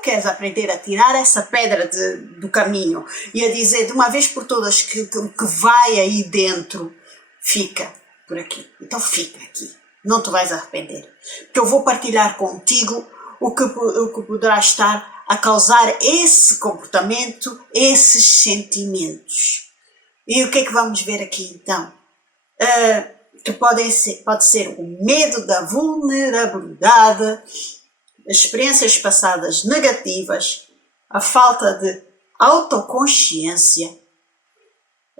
queres aprender a tirar essa pedra do caminho e a dizer de uma vez por todas que vai aí dentro, fica por aqui. Então fica aqui. Não te vais arrepender. Porque eu vou partilhar contigo o que poderá estar a causar esse comportamento, esses sentimentos. E o que é que vamos ver aqui então? Que pode ser o medo da vulnerabilidade, as experiências passadas negativas, a falta de autoconsciência,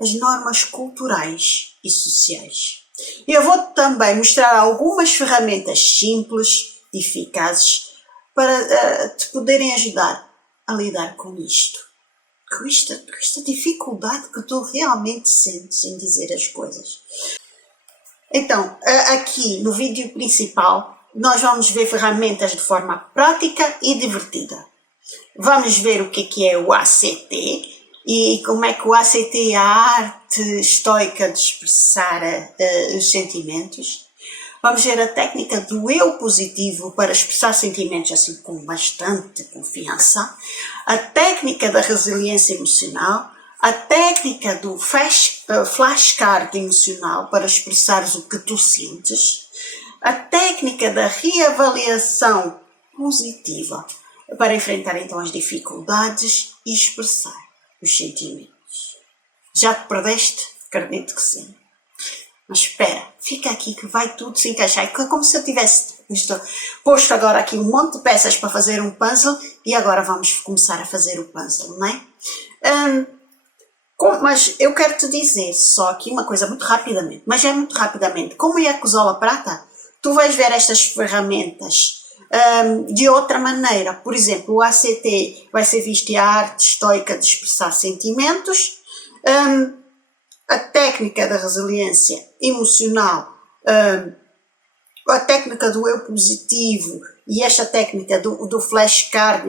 as normas culturais e sociais. Eu vou também mostrar algumas ferramentas simples e eficazes para te poderem ajudar a lidar com isto. Com esta dificuldade que tu realmente sentes em dizer as coisas. Então, aqui no vídeo principal, nós vamos ver ferramentas de forma prática e divertida. Vamos ver o que é o ACT e como é que o ACT é a arte estoica de expressar os sentimentos. Vamos ver a técnica do eu positivo para expressar sentimentos assim com bastante confiança, a técnica da resiliência emocional, a técnica do flashcard emocional para expressares o que tu sentes, a técnica da reavaliação positiva para enfrentar então as dificuldades e expressar os sentimentos. Já te perdeste? Acredito que sim. Mas espera, fica aqui que vai tudo se encaixar. É como se eu tivesse posto agora aqui um monte de peças para fazer um puzzle e agora vamos começar a fazer o puzzle, não é? Mas eu quero te dizer só aqui uma coisa muito rapidamente, mas é muito rapidamente. Como é a Cozola Prata, tu vais ver estas ferramentas de outra maneira. Por exemplo, o ACT vai ser visto a arte estoica de expressar sentimentos, a técnica da resiliência emocional, a técnica do eu positivo e esta técnica do flashcard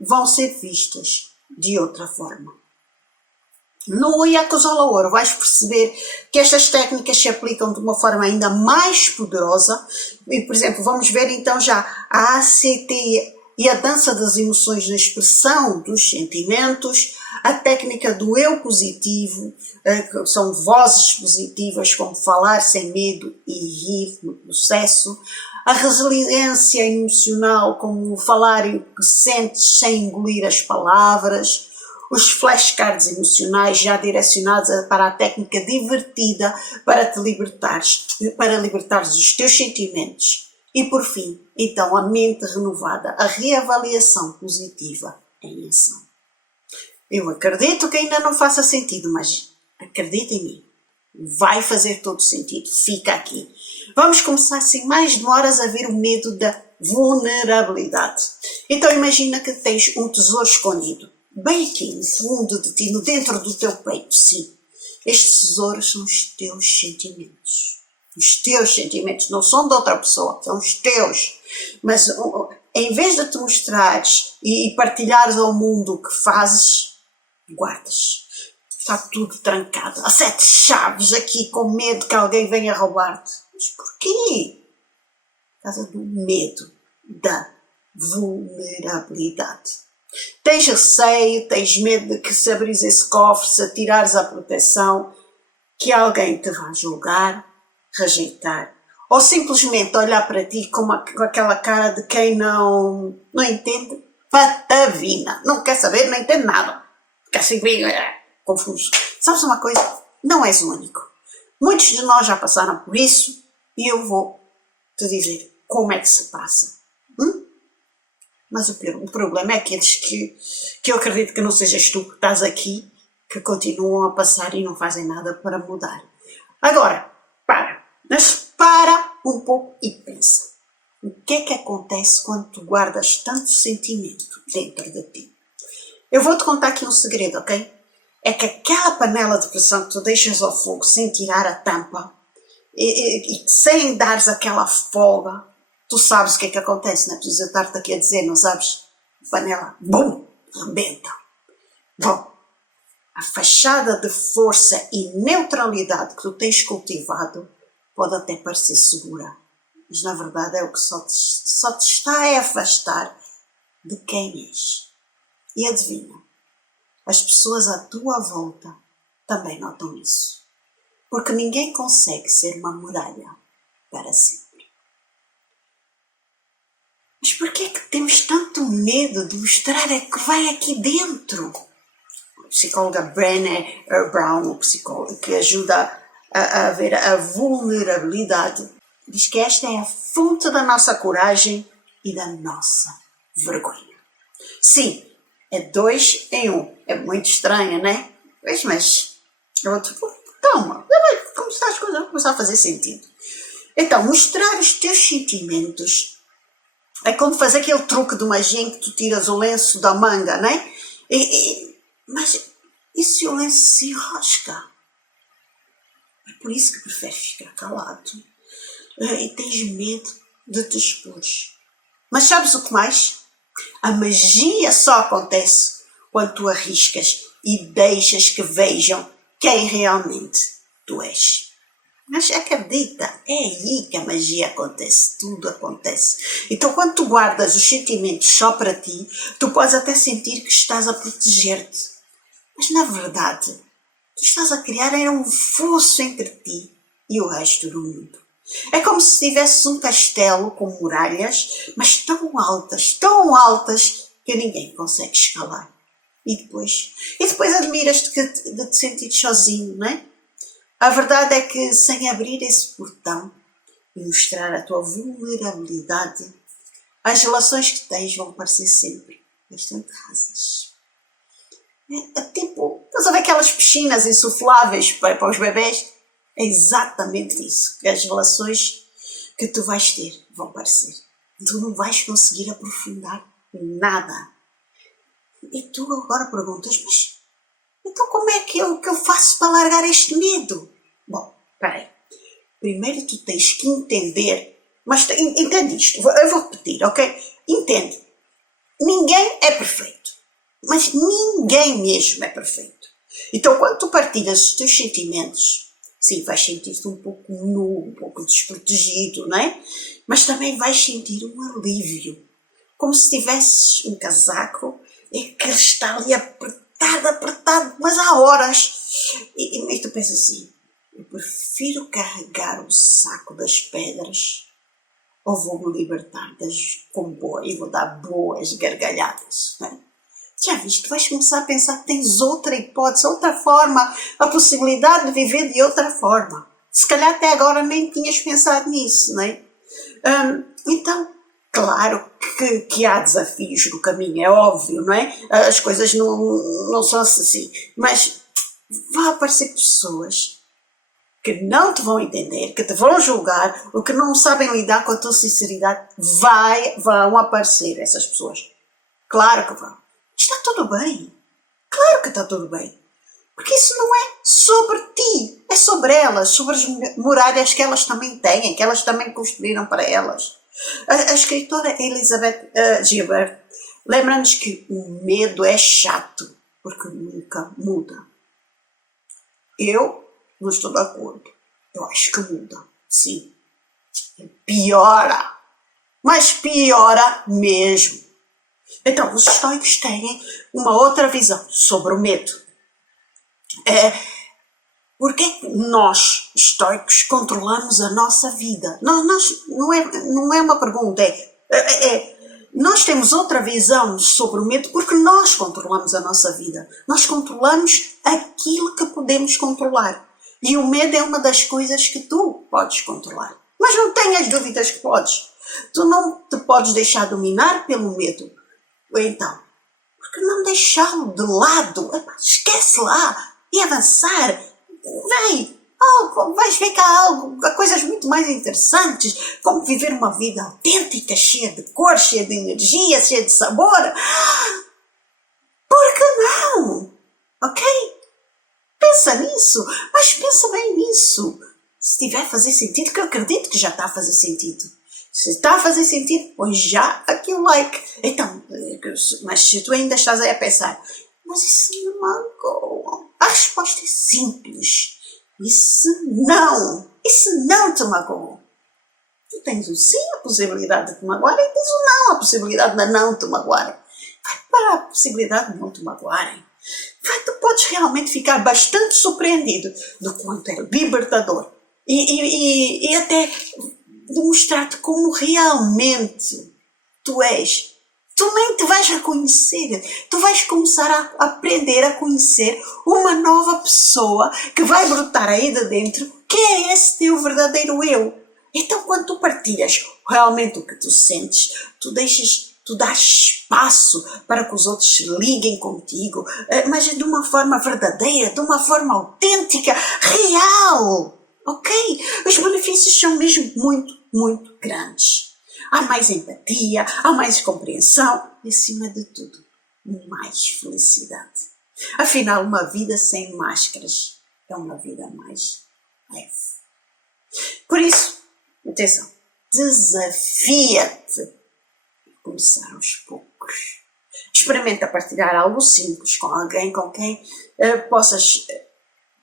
vão ser vistas de outra forma. No Yakuzola Ouro vais perceber que estas técnicas se aplicam de uma forma ainda mais poderosa e, por exemplo, vamos ver então já a ACT e a dança das emoções na expressão dos sentimentos, a técnica do eu positivo, que são vozes positivas como falar sem medo e rir no processo, a resiliência emocional como falar o que sentes sem engolir as palavras, os flashcards emocionais já direcionados para a técnica divertida para te libertares dos teus sentimentos. E por fim, então, a mente renovada, a reavaliação positiva em ação. Eu acredito que ainda não faça sentido, mas acredita em mim. Vai fazer todo sentido. Fica aqui. Vamos começar sem mais demoras a ver o medo da vulnerabilidade. Então imagina que tens um tesouro escondido. Bem aqui no fundo de ti, no dentro do teu peito, sim. Estes tesouros são os teus sentimentos. Os teus sentimentos não são de outra pessoa, são os teus. Mas em vez de te mostrares e partilhares ao mundo o que fazes, guardas. Está tudo trancado. Há 7 chaves aqui com medo que alguém venha roubar-te. Mas porquê? Por causa do medo da vulnerabilidade. Tens receio, tens medo de que se abris esse cofre, se atirares à proteção, que alguém te vá julgar, rejeitar, ou simplesmente olhar para ti com aquela cara de quem não entende, patavina, não quer saber, não entende nada, fica assim bem confuso. Sabes uma coisa? Não és o único. Muitos de nós já passaram por isso e eu vou te dizer como é que se passa. Mas o problema é aqueles que eu acredito que não sejas tu que estás aqui, que continuam a passar e não fazem nada para mudar. Agora, para um pouco e pensa. O que é que acontece quando tu guardas tanto sentimento dentro de ti? Eu vou-te contar aqui um segredo, ok? É que aquela panela de pressão que tu deixas ao fogo sem tirar a tampa e sem dares aquela folga, tu sabes o que é que acontece, não é preciso estar-te aqui a dizer, não sabes? A panela, bum, rebenta. Bom, a fachada de força e neutralidade que tu tens cultivado pode até parecer segura, mas na verdade é o que só te está a afastar de quem és. E adivinha, as pessoas à tua volta também notam isso. Porque ninguém consegue ser uma muralha para sempre. Mas por que é que temos tanto medo de mostrar o que vai aqui dentro? A psicóloga Brené Brown, o psicólogo que ajuda a ver a vulnerabilidade, diz que esta é a fonte da nossa coragem e da nossa vergonha. Sim, é 2 em 1. É muito estranho, né? Mas calma, vai começar as coisas a começar a fazer sentido. Então, mostrar os teus sentimentos é como fazer aquele truque de magia em que tu tiras o lenço da manga, né? Mas e se o lenço se enrosca? É por isso que preferes ficar calado. E tens medo de te expor. Mas sabes o que mais? A magia só acontece quando tu arriscas e deixas que vejam quem realmente tu és. Mas acredita, é aí que a magia acontece, tudo acontece. Então quando tu guardas os sentimentos só para ti, tu podes até sentir que estás a proteger-te. Mas na verdade, tu estás a criar um fosso entre ti e o resto do mundo. É como se tivesses um castelo com muralhas, mas tão altas, que ninguém consegue escalar. E depois admiras-te de te sentir sozinho, não é? A verdade é que sem abrir esse portão e mostrar a tua vulnerabilidade, as relações que tens vão parecer sempre bastante rasas. Tipo, estás a ver aquelas piscinas insufláveis para os bebés? É exatamente isso que as relações que tu vais ter vão parecer. Tu não vais conseguir aprofundar nada. E tu agora perguntas, mas então como é que eu faço para largar este medo? Bom, peraí. Primeiro tu tens que entender, mas entende isto, eu vou repetir, ok? Entende. Ninguém é perfeito, mas ninguém mesmo é perfeito. Então quando tu partilhas os teus sentimentos, sim, vais sentir-te um pouco nu, um pouco desprotegido, não é? Mas também vais sentir um alívio, como se tivesses um casaco que está ali apertado, mas há horas. E tu pensas assim, eu prefiro carregar o saco das pedras ou vou-me libertar e vou dar boas gargalhadas, não é? Já viste, vais começar a pensar que tens outra hipótese, outra forma, a possibilidade de viver de outra forma. Se calhar até agora nem tinhas pensado nisso, não é? Então, claro que há desafios no caminho, é óbvio, não é? As coisas não são assim, mas vão aparecer pessoas que não te vão entender, que te vão julgar, ou que não sabem lidar com a tua sinceridade. Vão aparecer essas pessoas. Claro que vão. Está tudo bem. Claro que está tudo bem. Porque isso não é sobre ti, é sobre elas, sobre as muralhas que elas também têm, que elas também construíram para elas. A escritora Elizabeth Gilbert lembra-nos que o medo é chato, porque nunca muda. Eu não estou de acordo. Eu acho que muda, sim. Piora, mas piora mesmo. Então, os estoicos têm uma outra visão sobre o medo. Porque nós, estoicos, controlamos a nossa vida? Não é uma pergunta, nós temos outra visão sobre o medo porque nós controlamos a nossa vida. Nós controlamos aquilo que podemos controlar. E o medo é uma das coisas que tu podes controlar. Mas não tenhas dúvidas que podes. Tu não te podes deixar dominar pelo medo. Então, por que não deixá-lo de lado? Esquece lá e avançar. Vais ver que há coisas muito mais interessantes, como viver uma vida autêntica, cheia de cor, cheia de energia, cheia de sabor. Por que não? Ok? Pensa nisso, mas pensa bem nisso. Se estiver a fazer sentido, que eu acredito que já está a fazer sentido. Se está a fazer sentido, põe já aqui o like. Então, mas se tu ainda estás aí a pensar, mas isso me magoa. A resposta é simples. Isso não te magoa. Tu tens o sim, a possibilidade de te magoarem, e tens o não, a possibilidade de não te magoarem. Vai para a possibilidade de não te magoarem. Tu podes realmente ficar bastante surpreendido do quanto é libertador e até demonstrar-te como realmente tu és. Tu nem te vais reconhecer, tu vais começar a aprender a conhecer uma nova pessoa que vai brotar aí de dentro, que é esse teu verdadeiro eu. Então, quando tu partilhas realmente o que tu sentes, tu dás espaço para que os outros se liguem contigo, mas de uma forma verdadeira, de uma forma autêntica, real, ok? Os benefícios são mesmo muito, muito grandes. Há mais empatia, há mais compreensão e, acima de tudo, mais felicidade. Afinal, uma vida sem máscaras é uma vida mais leve. Por isso, atenção, desafia-te a começar aos poucos. Experimenta partilhar algo simples com alguém com quem possas...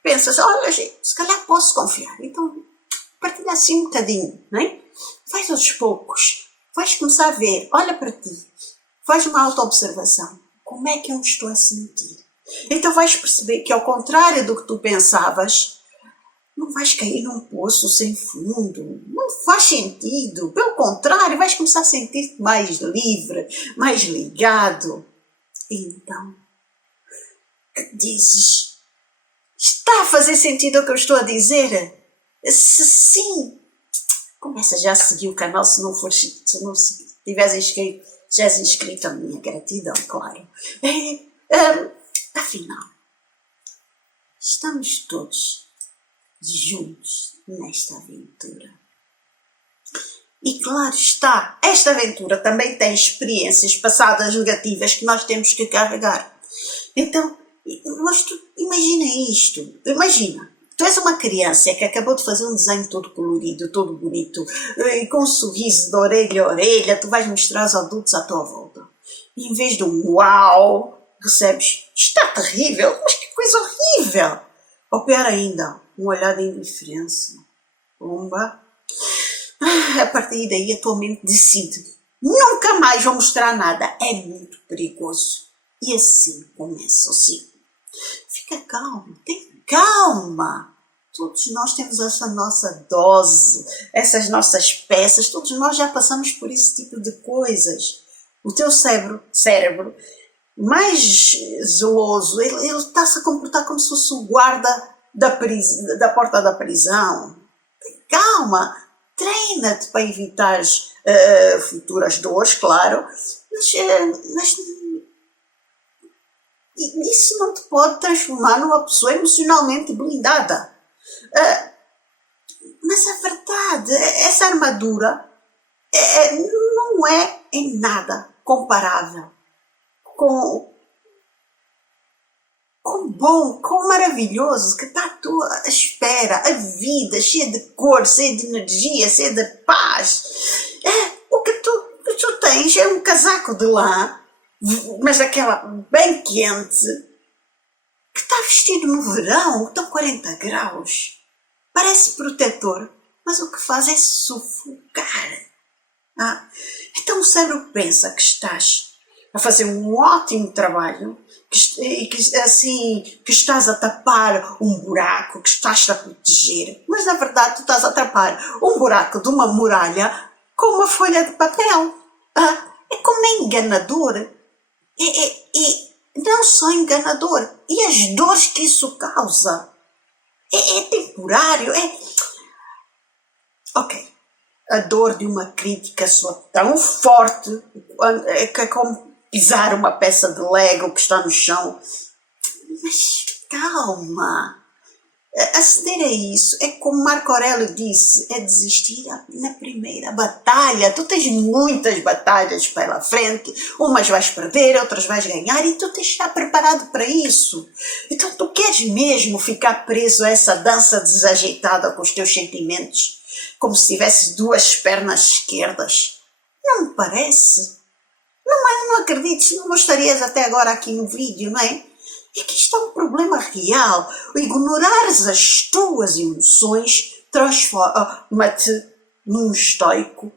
Pensas, olha, gente, se calhar posso confiar. Então, partilha assim um bocadinho, não é? Faz aos poucos. Vais começar a ver, olha para ti. Faz uma autoobservação. Como é que eu me estou a sentir? Então vais perceber que, ao contrário do que tu pensavas, não vais cair num poço sem fundo. Não faz sentido. Pelo contrário, vais começar a sentir-te mais livre, mais ligado. E então, que dizes? Está a fazer sentido o que eu estou a dizer? Se sim, começa já a seguir o canal se não tiveres inscrito. Já és inscrito, a minha gratidão, claro. Afinal, estamos todos juntos nesta aventura. E claro está, esta aventura também tem experiências passadas negativas que nós temos que carregar. Então, mas tu imagina isto, imagina, tu és uma criança que acabou de fazer um desenho todo colorido, todo bonito, e com um sorriso de orelha a orelha, tu vais mostrar aos adultos à tua volta. E em vez de um uau, recebes, está terrível, mas que coisa horrível. Ou pior ainda, um olhar de indiferença. Pumba. A partir daí a tua mente decide, nunca mais vou mostrar nada, é muito perigoso. E assim começa o ciclo. Fica calmo, tem calma. Todos nós temos essa nossa dose, essas nossas peças, todos nós já passamos por esse tipo de coisas. O teu cérebro mais zeloso, ele está-se a comportar como se fosse o guarda da porta da prisão. Tem calma, treina-te para evitar futuras dores, claro, mas isso não te pode transformar numa pessoa emocionalmente blindada. Mas a verdade, essa armadura não é em nada comparável com bom, com maravilhoso que está à tua espera, a vida cheia de cor, cheia de energia, cheia de paz. O que tu tens é um casaco de lã, mas daquela bem quente, que está vestido no verão, estão 40 graus. Parece protetor, mas o que faz é sufocar. Então o cérebro pensa que estás a fazer um ótimo trabalho, que estás a tapar um buraco, que estás a proteger, mas na verdade tu estás a tapar um buraco de uma muralha com uma folha de papel. É como é enganador. E não só enganador, e as dores que isso causa. É temporário, Ok, a dor de uma crítica soa tão forte que é como pisar uma peça de Lego que está no chão. Mas calma, aceder a isso é como Marco Aurélio disse, é desistir na primeira batalha. Tu tens muitas batalhas pela frente, umas vais perder, outras vais ganhar, e tu tens de estar preparado para isso. Então tu queres mesmo ficar preso a essa dança desajeitada com os teus sentimentos, como se tivesse duas pernas esquerdas? Não me parece. Não acredito, se não estarias até agora aqui no vídeo, não é? É que isto é um problema real. Ignorares as tuas emoções transforma-te num estoico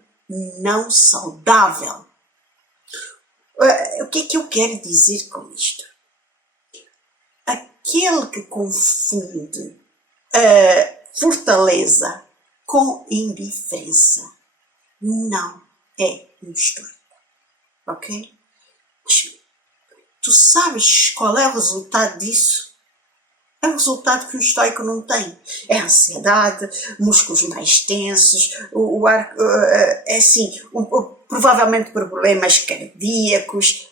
não saudável. O que é que eu quero dizer com isto? Aquele que confunde fortaleza com indiferença não é um estoico, ok? Mas tu sabes qual é o resultado disso? É o resultado que o estoico não tem. É ansiedade, músculos mais tensos, é assim, provavelmente problemas cardíacos.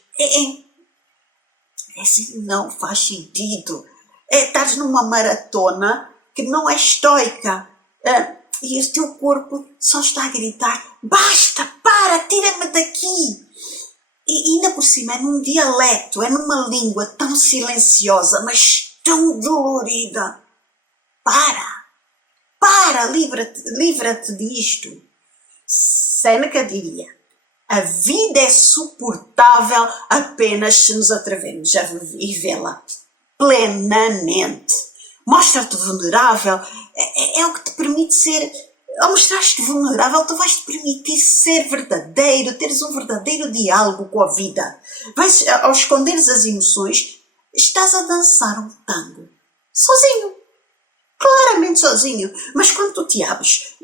Assim, não faz sentido. Estás numa maratona que não é estoica. E o teu corpo só está a gritar: basta, para, tira-me daqui. E ainda por cima é num dialeto, é numa língua tão silenciosa, mas tão dolorida. Para, livra-te disto. Sêneca diria: a vida é suportável apenas se nos atrevemos a vivê-la plenamente. Mostra-te vulnerável, é o que te permite ser. Ao mostrar-te vulnerável, tu vais te permitir ser verdadeiro, teres um verdadeiro diálogo com a vida. Ao esconderes as emoções, estás a dançar um tango, sozinho. Claramente sozinho, mas quando tu te abres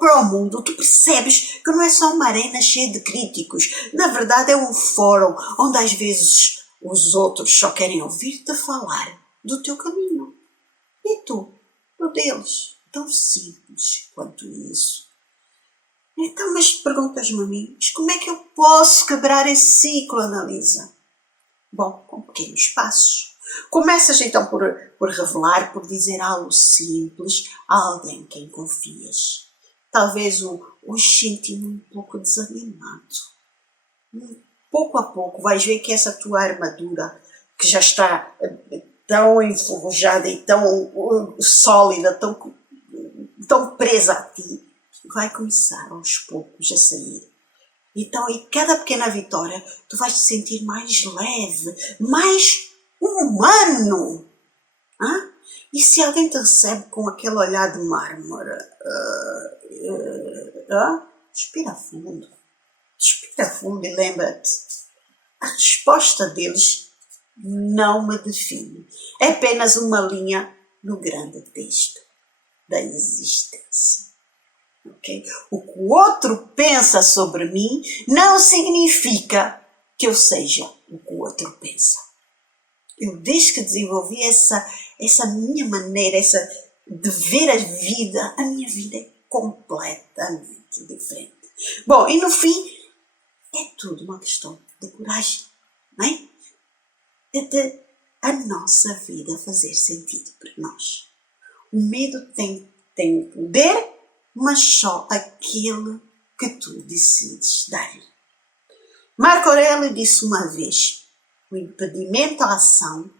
para o mundo, tu percebes que não é só uma arena cheia de críticos. Na verdade é um fórum onde às vezes os outros só querem ouvir-te falar do teu caminho. E tu, o deles, tão simples quanto isso. Então, mas perguntas-me a mim, mas como é que eu posso quebrar esse ciclo, Analisa? Bom, com pequenos passos. Começas então por revelar, por dizer algo simples a alguém em quem confias. Talvez hoje senti-me um pouco desanimado. Pouco a pouco vais ver que essa tua armadura, que já está tão enferrujada e tão sólida, tão presa a ti, vai começar aos poucos a sair. Então, em cada pequena vitória, tu vais te sentir mais leve, mais humano. E se alguém te recebe com aquele olhar de mármore, respira fundo e lembra-te, a resposta deles não me define. É apenas uma linha no grande texto da existência. Okay? O que o outro pensa sobre mim não significa que eu seja o que o outro pensa. Eu, desde que desenvolvi essa minha maneira de ver a vida, a minha vida é completamente diferente. Bom, e no fim, é tudo uma questão de coragem, não é? É de a nossa vida fazer sentido para nós. O medo tem poder, mas só aquele que tu decides dar-lhe. Marco Aurélio disse uma vez: o impedimento à ação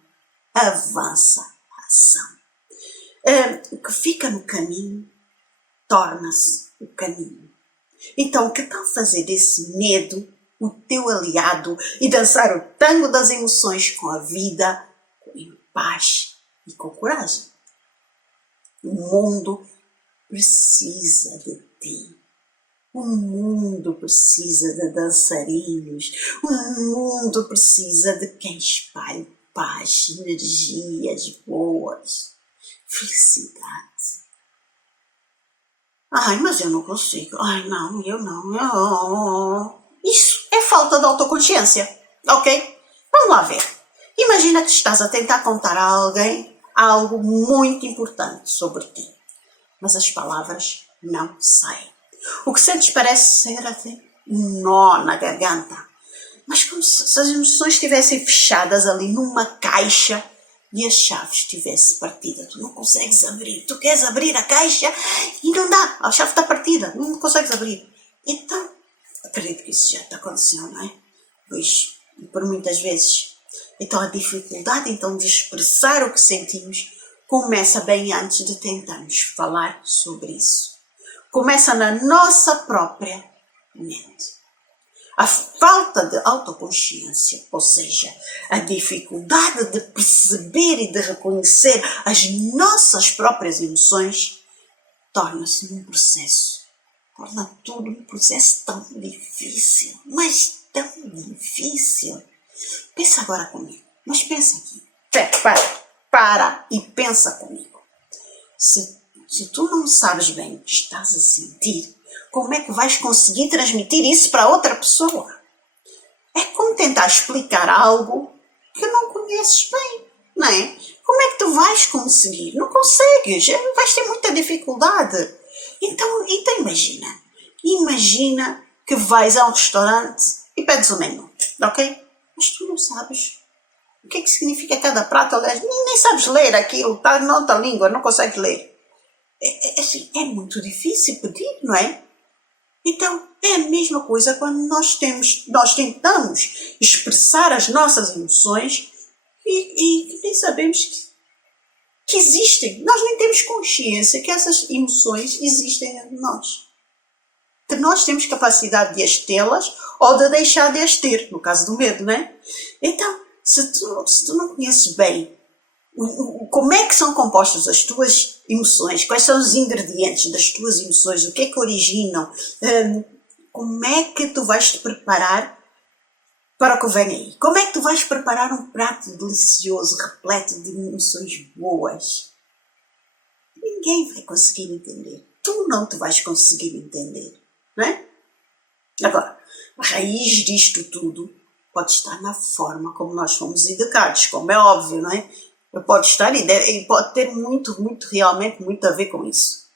avança a ação. O que fica no caminho torna-se o caminho. Então, que tal fazer desse medo o teu aliado e dançar o tango das emoções com a vida, em paz e com coragem? O mundo precisa de ti. O mundo precisa de dançarinos. O mundo precisa de quem espalhe paz, energias boas, felicidade. Ai, mas eu não consigo. Ai, não, eu não. Isso é falta de autoconsciência, ok? Vamos lá ver. Imagina que estás a tentar contar a alguém algo muito importante sobre ti, mas as palavras não saem. O que sentes parece ser assim, um nó na garganta, mas como se as emoções estivessem fechadas ali numa caixa e a chave estivesse partida. Tu não consegues abrir. Tu queres abrir a caixa e não dá. A chave está partida. Não consegues abrir. Então, acredito que isso já te aconteceu, não é? Pois, por muitas vezes. Então, a dificuldade de expressar o que sentimos começa bem antes de tentarmos falar sobre isso. Começa na nossa própria mente. A falta de autoconsciência, ou seja, a dificuldade de perceber e de reconhecer as nossas próprias emoções, torna-se num processo torna tudo um processo tão difícil, mas tão difícil. Pensa agora comigo, mas pensa aqui. Para e pensa comigo. Se tu não sabes bem o que estás a sentir, como é que vais conseguir transmitir isso para outra pessoa? É como tentar explicar algo que não conheces bem, não é? Como é que tu vais conseguir? Não consegues, vais ter muita dificuldade. Então imagina que vais a um restaurante e pedes um menu, ok? Mas tu não sabes o que é que significa cada prato, aliás, nem sabes ler aquilo, está na outra língua, não consegues ler. É muito difícil pedir, não é? Então, é a mesma coisa quando nós tentamos expressar as nossas emoções e nem sabemos que existem. Nós nem temos consciência que essas emoções existem em nós. Que nós temos capacidade de as tê-las ou de deixar de as ter, no caso do medo, não é? Então, se tu não conheces bem como é que são compostas as tuas emoções, quais são os ingredientes das tuas emoções, o que é que originam, como é que tu vais te preparar para o que vem aí? Como é que tu vais preparar um prato delicioso, repleto de emoções boas? Ninguém vai conseguir entender. Tu não te vais conseguir entender, não é? Agora, a raiz disto tudo pode estar na forma como nós fomos educados, como é óbvio, não é? Pode estar e pode ter realmente muito a ver com isso.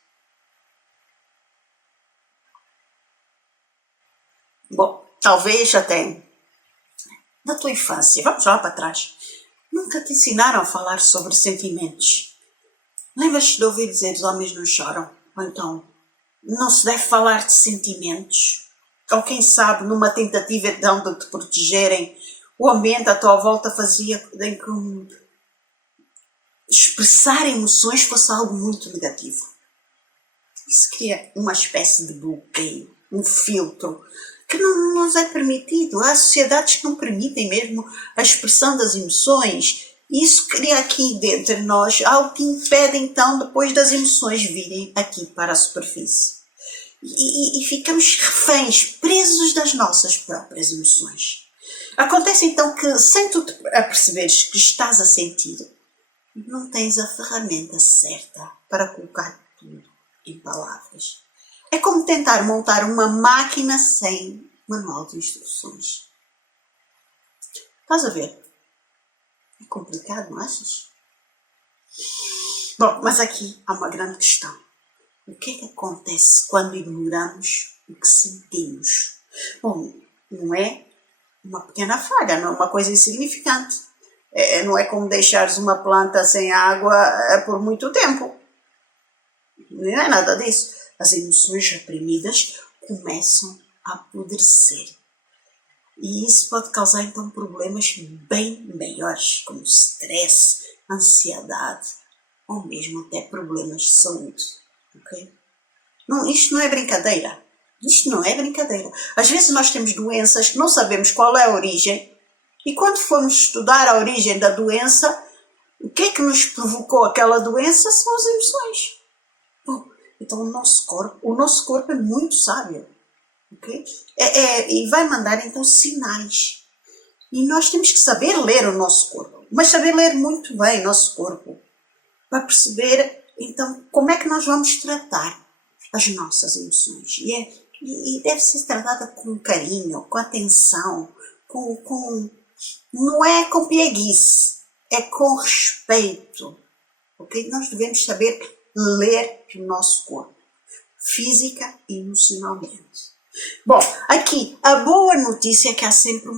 Bom, talvez até na tua infância, vamos lá para trás, nunca te ensinaram a falar sobre sentimentos. Lembras-te de ouvir dizer os homens não choram? Ou então, não se deve falar de sentimentos? Ou quem sabe, numa tentativa então de te protegerem, o ambiente à tua volta fazia com expressar emoções fosse algo muito negativo. Isso cria uma espécie de bloqueio, um filtro, que não nos é permitido. Há sociedades que não permitem mesmo a expressão das emoções. E isso cria aqui dentro de nós algo que impede então depois das emoções virem aqui para a superfície. E ficamos reféns, presos das nossas próprias emoções. Acontece então que, sem tu te aperceberes que estás a sentir, não tens a ferramenta certa para colocar tudo em palavras. É como tentar montar uma máquina sem manual de instruções. Estás a ver? É complicado, não achas? Bom, mas aqui há uma grande questão. O que é que acontece quando ignoramos o que sentimos? Bom, não é uma pequena falha, não é uma coisa insignificante. Não é como deixares uma planta sem água por muito tempo. Não é nada disso. As emoções reprimidas começam a apodrecer. E isso pode causar então problemas bem maiores, como stress, ansiedade, ou mesmo até problemas de saúde. Okay? Não, isto não é brincadeira. Isto não é brincadeira. Às vezes nós temos doenças que não sabemos qual é a origem. E quando formos estudar a origem da doença, o que é que nos provocou aquela doença são as emoções. Bom, então o nosso corpo é muito sábio. Okay? E vai mandar então sinais. E nós temos que saber ler o nosso corpo. Mas saber ler muito bem o nosso corpo. Para perceber então como é que nós vamos tratar as nossas emoções. E deve ser tratada com carinho, com atenção, não é com pieguice, é com respeito. Okay? Nós devemos saber ler o nosso corpo, física e emocionalmente. Bom, aqui a boa notícia é que há sempre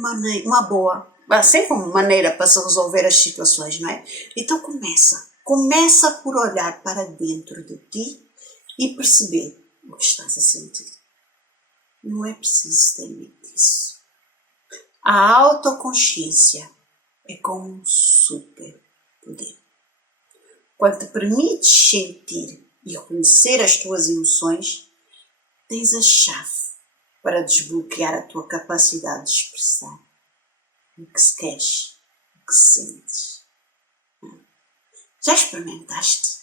há sempre uma maneira para se resolver as situações, não é? Então começa por olhar para dentro de ti e perceber o que estás a sentir. Não é preciso ter medo disso. A autoconsciência é como um super poder. Quando te permites sentir e reconhecer as tuas emoções, tens a chave para desbloquear a tua capacidade de expressar o que se queres, o que sentes. Já experimentaste?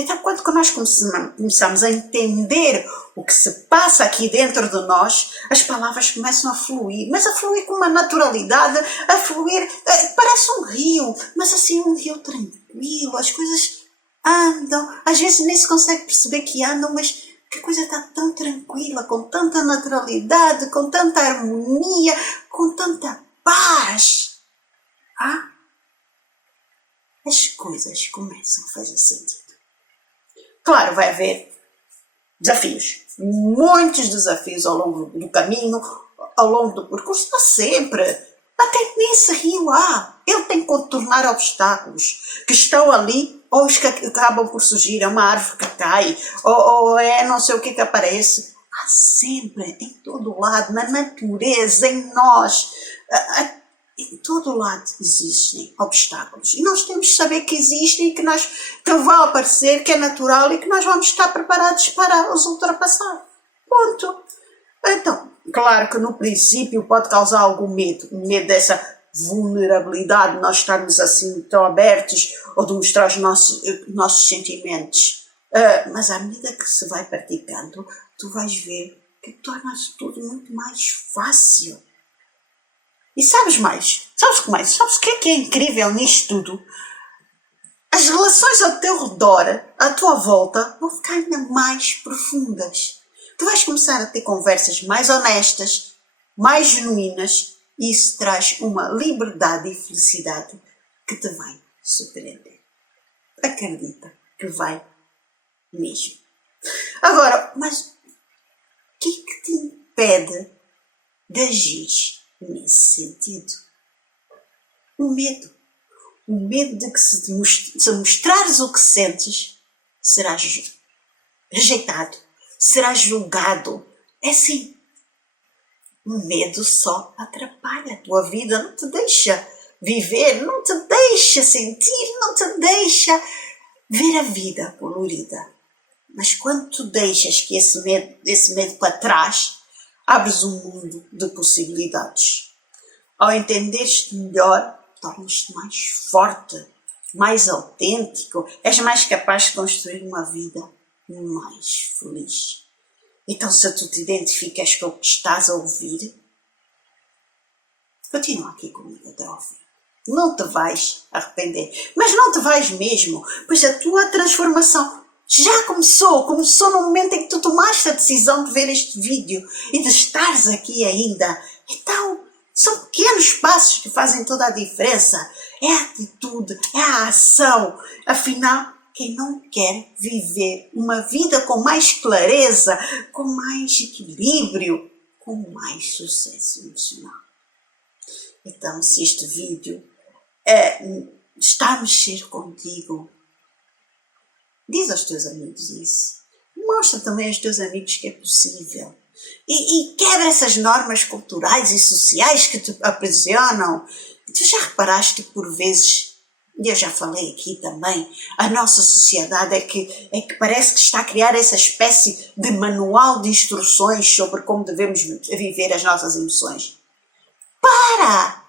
Então, quando que nós começamos a entender o que se passa aqui dentro de nós, as palavras começam a fluir, mas a fluir com uma naturalidade, a fluir, parece um rio, mas assim um rio tranquilo, as coisas andam, às vezes nem se consegue perceber que andam, mas que a coisa está tão tranquila, com tanta naturalidade, com tanta harmonia, com tanta paz. As coisas começam a fazer sentido. Claro, vai haver desafios, muitos desafios ao longo do caminho, ao longo do percurso, não sempre. Até nesse rio ele tem que contornar obstáculos que estão ali, ou os que acabam por surgir, é uma árvore que cai, ou é não sei o que aparece. Há sempre, em todo lado, na natureza, em nós, em todo lado existem obstáculos. E nós temos que saber que existem, que vão aparecer, que é natural e que nós vamos estar preparados para os ultrapassar. Ponto. Então, claro que no princípio pode causar algum medo. Medo dessa vulnerabilidade, de nós estarmos assim tão abertos ou de mostrar os nossos sentimentos. Mas à medida que se vai praticando, tu vais ver que torna-se tudo muito mais fácil. E sabes mais? Sabes o que mais? Sabes o que é incrível nisto tudo? As relações ao teu redor, à tua volta, vão ficar ainda mais profundas. Tu vais começar a ter conversas mais honestas, mais genuínas, e isso traz uma liberdade e felicidade que te vai surpreender. Acredita que vai mesmo. Agora, mas o que é que te impede de agir nesse sentido? O medo. O medo de que se mostrares o que sentes, serás rejeitado, serás julgado. É assim. O medo só atrapalha a tua vida, não te deixa viver, não te deixa sentir, não te deixa ver a vida colorida. Mas quando tu deixas que esse medo para trás, abres um mundo de possibilidades. Ao entenderes-te melhor, tornas-te mais forte, mais autêntico, és mais capaz de construir uma vida mais feliz. Então, se tu te identificas com o que estás a ouvir, continua aqui comigo até ao fim. Não te vais arrepender, mas não te vais mesmo, pois a tua transformação já começou no momento em que tu tomaste a decisão de ver este vídeo e de estares aqui ainda. Então, são pequenos passos que fazem toda a diferença. É a atitude, é a ação. Afinal, quem não quer viver uma vida com mais clareza, com mais equilíbrio, com mais sucesso emocional? Então, se este vídeo está a mexer contigo, diz aos teus amigos isso. Mostra também aos teus amigos que é possível. E quebra essas normas culturais e sociais que te aprisionam. Tu já reparaste que por vezes, e eu já falei aqui também, a nossa sociedade é que parece que está a criar essa espécie de manual de instruções sobre como devemos viver as nossas emoções. Para!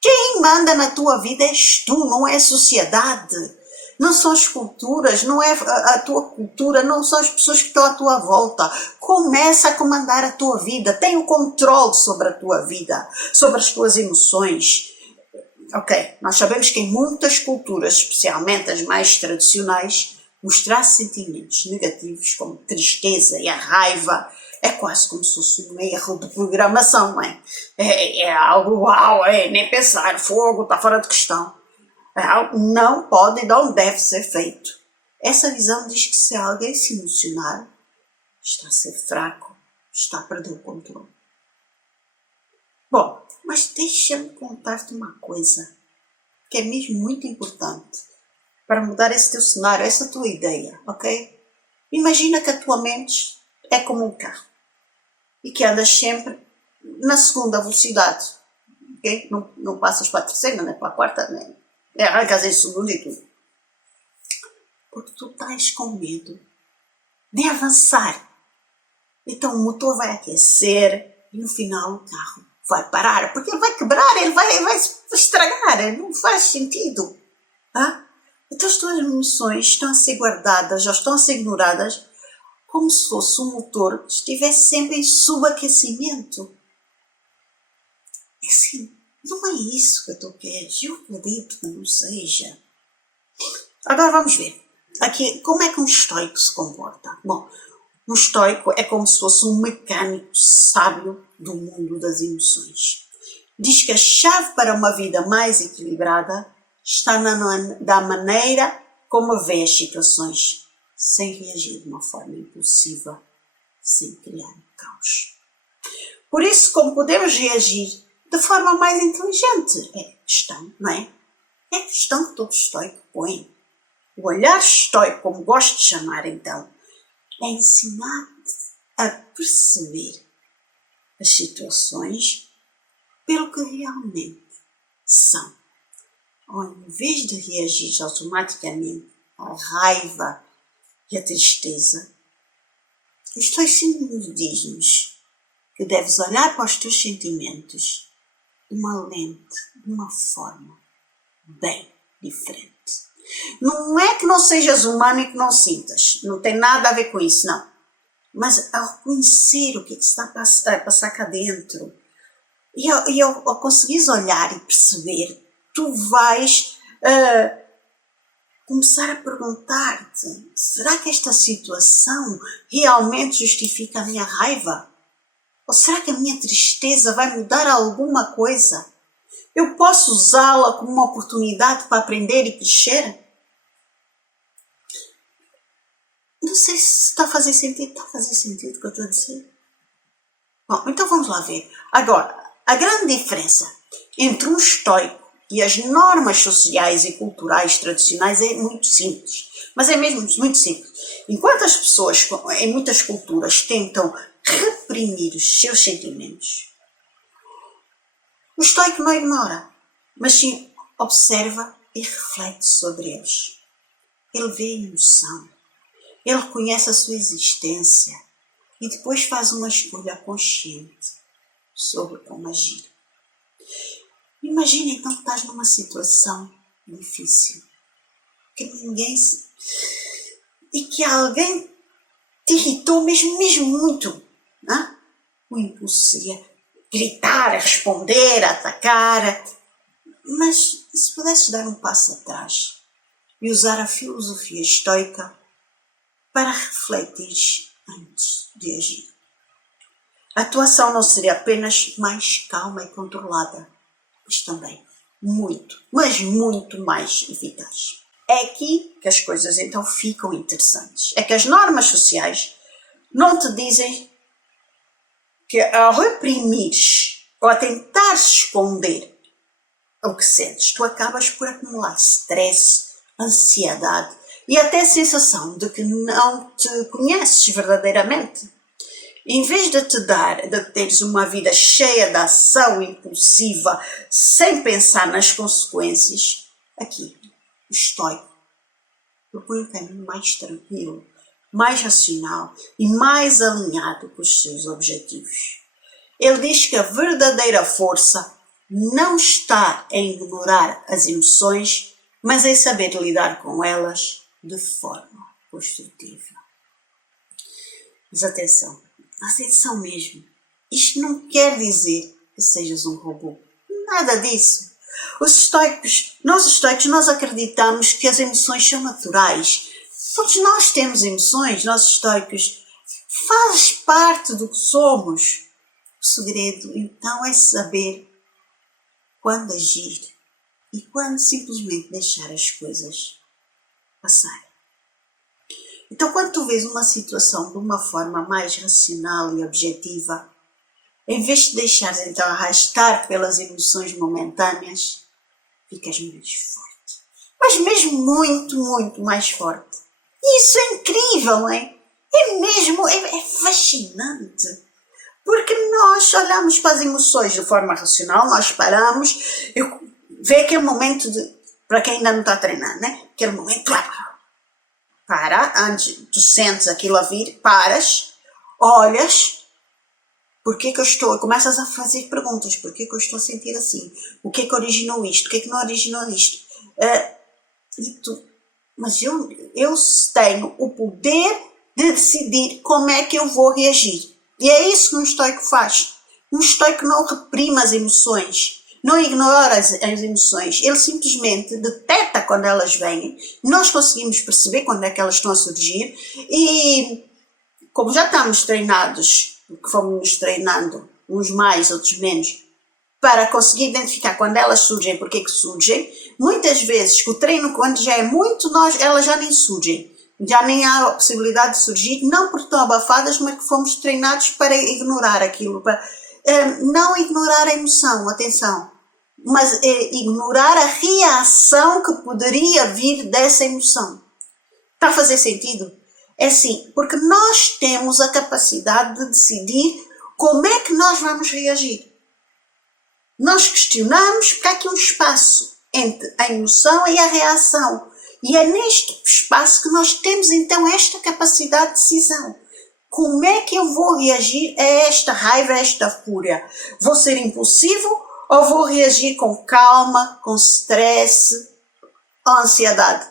Quem manda na tua vida és tu, não é a sociedade. Não são as culturas, não é a tua cultura, não são as pessoas que estão à tua volta. Começa a comandar a tua vida, tem o controle sobre a tua vida, sobre as tuas emoções. Ok, nós sabemos que em muitas culturas, especialmente as mais tradicionais, mostrar sentimentos negativos como tristeza e a raiva é quase como se fosse um erro de programação, não é? É algo, uau, nem pensar, fogo, está fora de questão. Não pode e não deve ser feito. Essa visão diz que se alguém se emocionar, está a ser fraco, está a perder o controle. Bom, mas deixa-me contar-te uma coisa que é mesmo muito importante para mudar esse teu cenário, essa tua ideia, ok? Imagina que a tua mente é como um carro e que andas sempre na segunda velocidade, ok? Não passas para a terceira, nem para a quarta, nem arrancas em segundo e tudo. Porque tu estás com medo de avançar. Então o motor vai aquecer e no final o carro vai parar, porque ele vai quebrar, ele vai se estragar, não faz sentido. Então as tuas emoções estão a ser guardadas ou estão a ser ignoradas como se fosse um motor que estivesse sempre em subaquecimento. É assim, não é isso que tu queres. Eu acredito que não seja. Agora vamos ver. Aqui, como é que um estoico se comporta? Bom, um estoico é como se fosse um mecânico sábio do mundo das emoções. Diz que a chave para uma vida mais equilibrada está da maneira como vê as situações, sem reagir de uma forma impulsiva, sem criar caos. Por isso, como podemos reagir de forma mais inteligente? É questão, não é? É questão que todo estoico põe. O olhar estoico, como gosto de chamar então, é ensinar-te a perceber as situações pelo que realmente são. Ou em vez de reagir automaticamente à raiva e à tristeza, o estoicismo diz-nos que deves olhar para os teus sentimentos de uma lente, de uma forma bem diferente. Não é que não sejas humano e que não sintas, não tem nada a ver com isso, não. Mas ao conhecer o que está a passar cá dentro, e ao conseguires olhar e perceber, tu vais começar a perguntar-te: será que esta situação realmente justifica a minha raiva? Ou será que a minha tristeza vai mudar alguma coisa? Eu posso usá-la como uma oportunidade para aprender e crescer? Não sei se está a fazer sentido. Está a fazer sentido o que eu estou a dizer? Bom, então vamos lá ver. Agora, a grande diferença entre um estoico e as normas sociais e culturais tradicionais é muito simples. Mas é mesmo muito simples. Enquanto as pessoas, em muitas culturas, tentam reprimir os seus sentimentos, o estoico não ignora, mas sim observa e reflete sobre eles. Ele vê a emoção, ele reconhece a sua existência e depois faz uma escolha consciente sobre como agir. Imagina então que estás numa situação difícil, que e que alguém te irritou mesmo muito. Não? O impulso seria gritar, responder, atacar. Mas se pudesses dar um passo atrás e usar a filosofia estoica para refletir antes de agir, a tua ação não seria apenas mais calma e controlada, mas também muito, mas muito mais eficaz. É aqui que as coisas então ficam interessantes. É que as normas sociais não te dizem que ao reprimires ou a tentar esconder o que sentes, tu acabas por acumular stress, ansiedade e até a sensação de que não te conheces verdadeiramente. Em vez de teres uma vida cheia de ação impulsiva, sem pensar nas consequências, aqui, o estoico propõe um caminho mais tranquilo, mais racional e mais alinhado com os seus objetivos. Ele diz que a verdadeira força não está em ignorar as emoções, mas em saber lidar com elas de forma construtiva. Mas atenção mesmo. Isto não quer dizer que sejas um robô. Nada disso. Nós estoicos acreditamos que as emoções são naturais. Todos nós temos emoções, nós estoicos. Faz parte do que somos. O segredo, então, é saber quando agir e quando simplesmente deixar as coisas passar. Então, quando tu vês uma situação de uma forma mais racional e objetiva, em vez de deixares então arrastar pelas emoções momentâneas, ficas mais forte. Mas mesmo muito, muito mais forte. E isso é incrível, não é? É fascinante. Porque nós olhamos para as emoções de forma racional, nós paramos, vê aquele momento para quem ainda não está treinando, né? Aquele momento, antes tu sentes aquilo a vir, paras, olhas, começas a fazer perguntas, porquê que eu estou a sentir assim? O que é que originou isto? O que é que não originou isto? E tu mas eu tenho o poder de decidir como é que eu vou reagir. E é isso que um estoico faz. Um estoico não reprime as emoções, não ignora as emoções, ele simplesmente detecta quando elas vêm, nós conseguimos perceber quando é que elas estão a surgir e, como já estamos treinados, que fomos nos treinando, uns mais, outros menos, para conseguir identificar quando elas surgem, porque é que surgem, muitas vezes, que o treino, quando já é muito, elas já nem surgem. Já nem há a possibilidade de surgir, não porque estão abafadas, mas que fomos treinados para ignorar aquilo, para não ignorar a emoção, atenção, mas ignorar a reação que poderia vir dessa emoção. Está a fazer sentido? É assim, porque nós temos a capacidade de decidir como é que nós vamos reagir. Nós questionamos porque há aqui um espaço entre a emoção e a reação. E é neste espaço que nós temos então esta capacidade de decisão. Como é que eu vou reagir a esta raiva, a esta fúria? Vou ser impulsivo ou vou reagir com calma, com stress, ou ansiedade?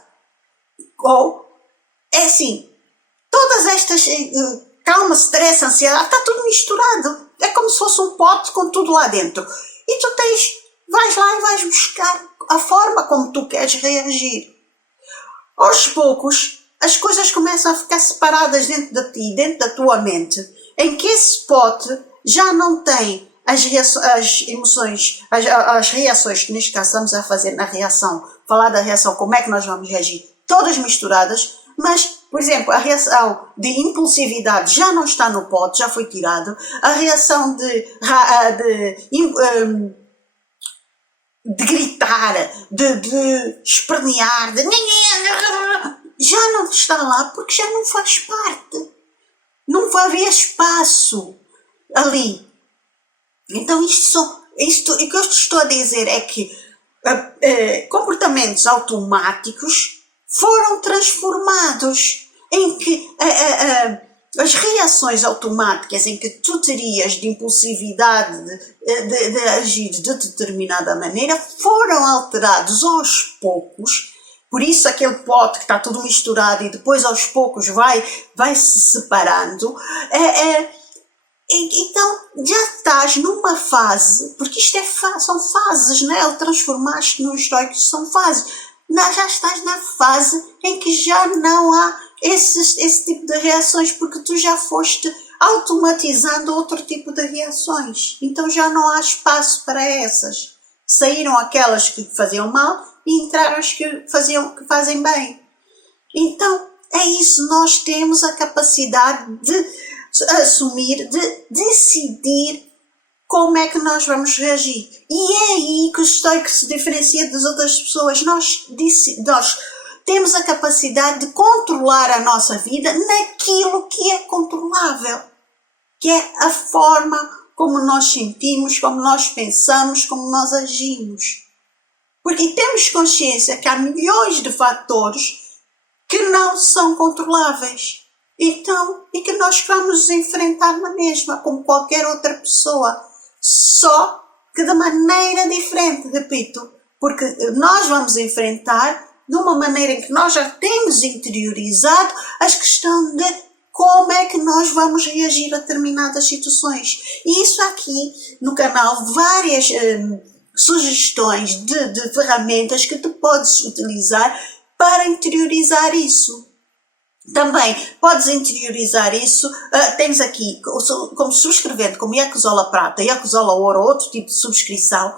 Ou, é assim, todas estas calma, stress, ansiedade, está tudo misturado. É como se fosse um pote com tudo lá dentro. E tu vais lá e vais buscar a forma como tu queres reagir. Aos poucos, as coisas começam a ficar separadas dentro de ti, dentro da tua mente, em que esse pote já não tem as emoções, as reações que neste caso estamos a fazer na reação, falar da reação, como é que nós vamos reagir, todas misturadas, mas, por exemplo, a reação de impulsividade já não está no pote, já foi tirado, a reação de gritar, de espernear, já não está lá porque já não faz parte. Não vai haver espaço ali. Então o que eu estou a dizer é que comportamentos automáticos foram transformados em que as reações automáticas em que tu terias de impulsividade de agir de determinada maneira foram alterados aos poucos. Por isso aquele pote que está tudo misturado e depois aos poucos vai se separando. Então já estás numa fase, porque isto são fases, não é? O transformar-te num estoico são fases. Já estás na fase em que já não há esse tipo de reações, porque tu já foste automatizando outro tipo de reações. Então já não há espaço para essas. Saíram aquelas que faziam mal e entraram as que fazem bem. Então é isso, nós temos a capacidade de assumir, de decidir como é que nós vamos reagir. E é aí que o estoico se diferencia das outras pessoas. Nós temos a capacidade de controlar a nossa vida naquilo que é controlável, que é a forma como nós sentimos, como nós pensamos, como nós agimos. Porque temos consciência que há milhões de fatores que não são controláveis. Então, e que nós vamos enfrentar na mesma, como qualquer outra pessoa. Só que de maneira diferente, repito. Porque nós vamos enfrentar de uma maneira em que nós já temos interiorizado a questão de como é que nós vamos reagir a determinadas situações. E isso aqui no canal, várias sugestões de ferramentas que tu podes utilizar para interiorizar isso. Também podes interiorizar isso, tens aqui como subscrevente, como Yakuzola Prata, Yakuzola Ouro, outro tipo de subscrição,